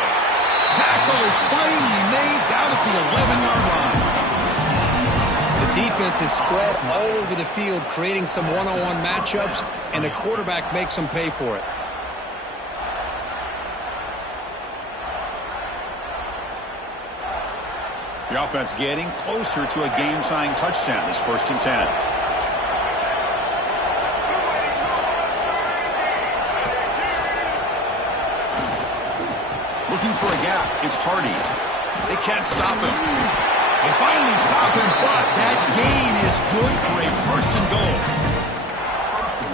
Tackle is finally made down at the 11-yard line. The defense is spread all over the field, creating some one-on-one matchups, and the quarterback makes them pay for it. The offense getting closer to a game-tying touchdown. It's 1st and 10. Looking for a gap. It's Hardy. They can't stop him. They finally stop him, but that gain is good for a 1st and goal.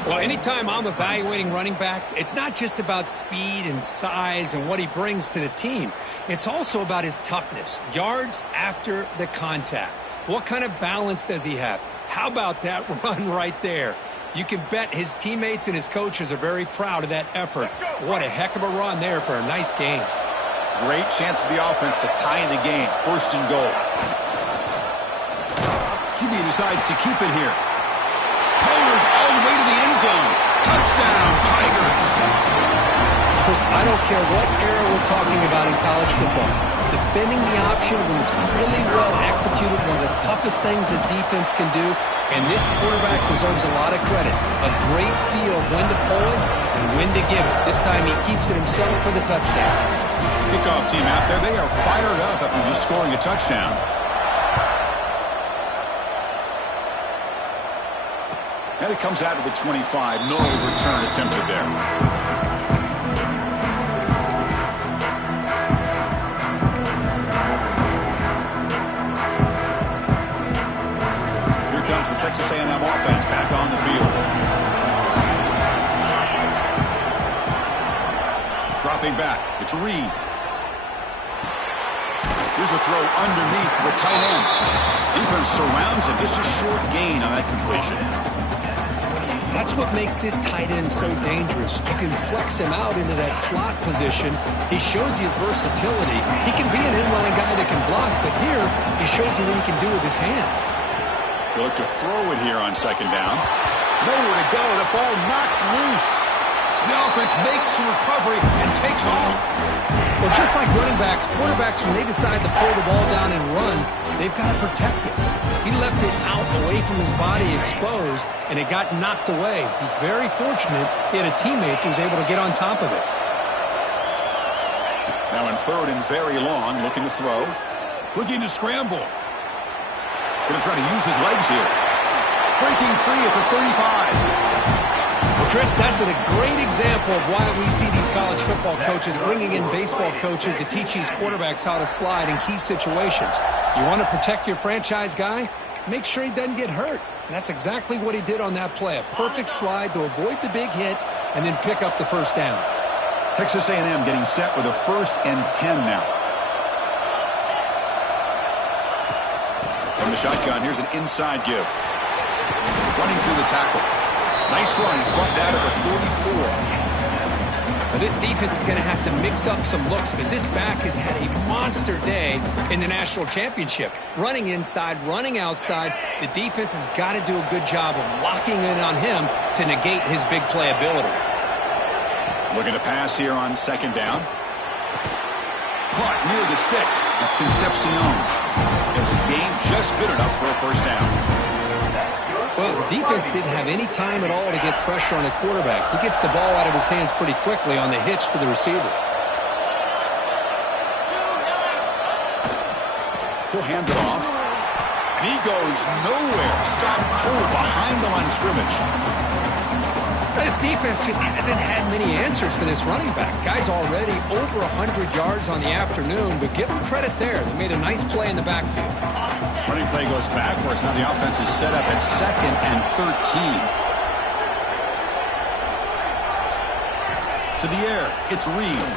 Well, anytime I'm evaluating running backs, it's not just about speed and size and what he brings to the team. It's also about his toughness, yards after the contact. What kind of balance does he have? How about that run right there? You can bet his teammates and his coaches are very proud of that effort. What a heck of a run there for a nice gain. Great chance for the offense to tie the game. 1st and goal. QB decides to keep it here. Powers all the way to the end zone. Touchdown, Tigers. Chris, I don't care what era we're talking about in college football. Defending the option when it's really well executed, one of the toughest things a defense can do, and this quarterback deserves a lot of credit. A great feel of when to pull it and when to give it. This time he keeps it himself for the touchdown. Kickoff team out there, they are fired up after just scoring a touchdown. And it comes out of the 25. No return attempted there. Texas A&M offense back on the field. Dropping back. It's Reed. Here's a throw underneath to the tight end. Defense surrounds him. Just a short gain on that completion. That's what makes this tight end so dangerous. You can flex him out into that slot position. He shows you his versatility. He can be an inline guy that can block, but here he shows you what he can do with his hands. They look to throw it here on second down. Nowhere to go. The ball knocked loose. The offense makes a recovery and takes off. Well, just like running backs, quarterbacks, when they decide to pull the ball down and run, they've got to protect it. He left it out away from his body exposed, and it got knocked away. He's very fortunate he had a teammate who was able to get on top of it. Now in third and very long, looking to throw. Looking to scramble. Going to try to use his legs here. Breaking free at the 35. Well, Chris, that's a great example of why we see these college football coaches bringing in baseball coaches to teach these quarterbacks how to slide in key situations. You want to protect your franchise guy? Make sure he doesn't get hurt. And that's exactly what he did on that play. A perfect slide to avoid the big hit and then pick up the first down. Texas A&M getting set with a 1st and 10 now. From the shotgun, here's an inside give. Running through the tackle. Nice run. He's brought that to the 44. Now this defense is going to have to mix up some looks because this back has had a monster day in the national championship. Running inside, running outside. The defense has got to do a good job of locking in on him to negate his big play ability. Looking to pass here on second down. Caught near the sticks. It's Concepcion. And the game just good enough for a first down. Well, the defense didn't have any time at all to get pressure on the quarterback. He gets the ball out of his hands pretty quickly on the hitch to the receiver. He'll hand it off. And he goes nowhere. Stopped cold behind the line of scrimmage. This defense just hasn't had many answers for this running back. Guy's already over 100 yards on the afternoon, but give him credit there. They made a nice play in the backfield. Running play goes backwards. Now the offense is set up at 2nd and 13. To the air, it's Reed.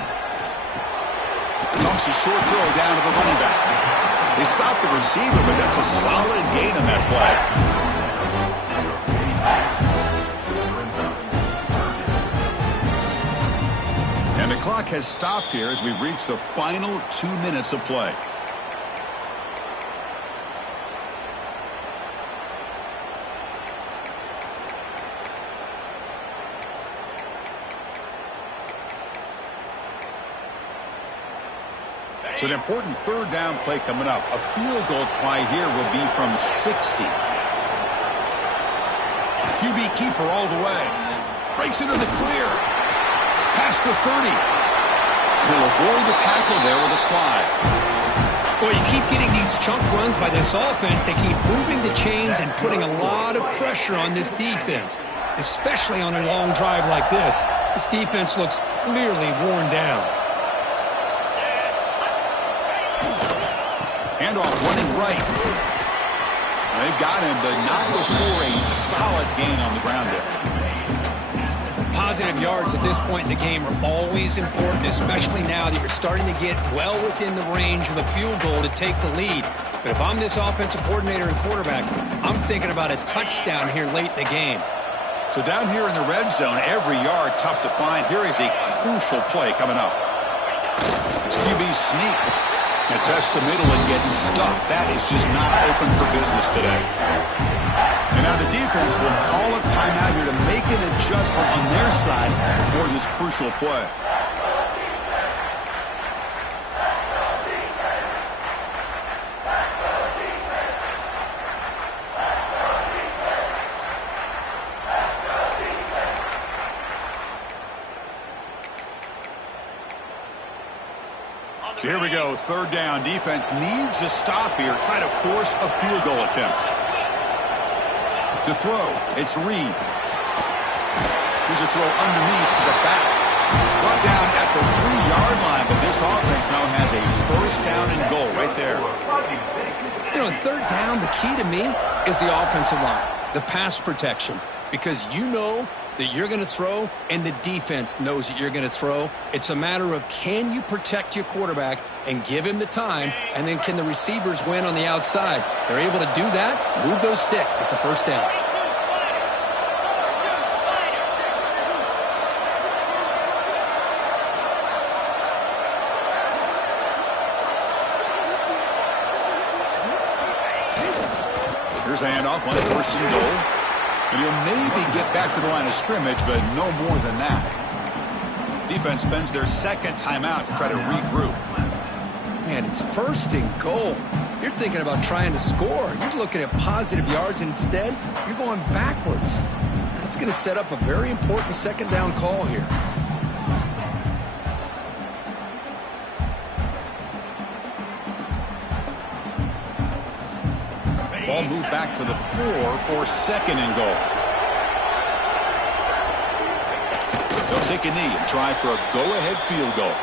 Dumps a short throw down to the running back. They stop the receiver, but that's a solid gain on that play. And the clock has stopped here as we reach the final 2 minutes of play. So an important third down play coming up. A field goal try here will be from 60. QB keeper all the way. Breaks into the clear. Past the 30. He'll avoid the tackle there with a slide. Well, you keep getting these chunk runs by this offense. They keep moving the chains and putting a lot of pressure on this defense, especially on a long drive like this. This defense looks clearly worn down. Handoff running right. They've got him, but not before a solid gain on the ground there. Positive yards at this point in the game are always important, especially now that you're starting to get well within the range of a field goal to take the lead. But if I'm this offensive coordinator and quarterback, I'm thinking about a touchdown here late in the game. So down here in the red zone, every yard tough to find. Here is a crucial play coming up. It's QB sneak. And test the middle and get stuffed. That is just not open for business today. And now the defense will call a timeout here to make an adjustment on their side for this crucial play. So here we go, third down. Defense needs a stop here. Try to force a field goal attempt. To throw, it's Reed. Here's a throw underneath to the back. Brought down at the 3-yard line, but this offense now has a first down and goal right there. You know, in third down, the key to me is the offensive line, the pass protection, because you know that you're going to throw and the defense knows that you're going to throw. It's a matter of can you protect your quarterback and give him the time, and then can the receivers win on the outside? They're able to do that, move those sticks. It's a first down. Here's the handoff on first and goal. And he'll maybe get back to the line of scrimmage, but no more than that. Defense spends their second timeout to try to regroup. Man, it's first and goal. You're thinking about trying to score. You're looking at positive yards, and instead, you're going backwards. That's going to set up a very important second down call here. Ball moved back to the 4 for second and goal. They'll take a knee and try for a go-ahead field goal.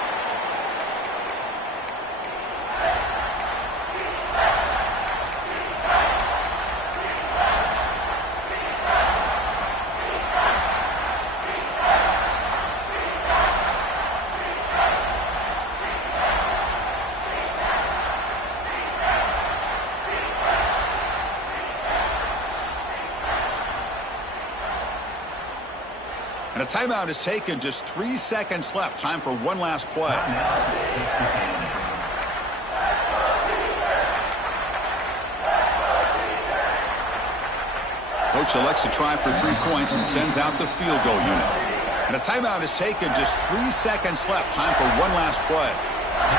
And a timeout is taken. Just 3 seconds left. Time for one last play. Coach elects to try for 3 points and sends out the field goal unit. And a timeout is taken. Just 3 seconds left. Time for one last play.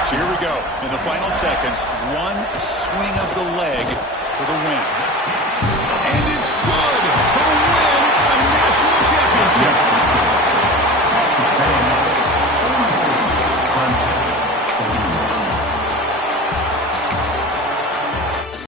So here we go. In the final seconds, one swing of the leg for the win. And it's good to win a national championship.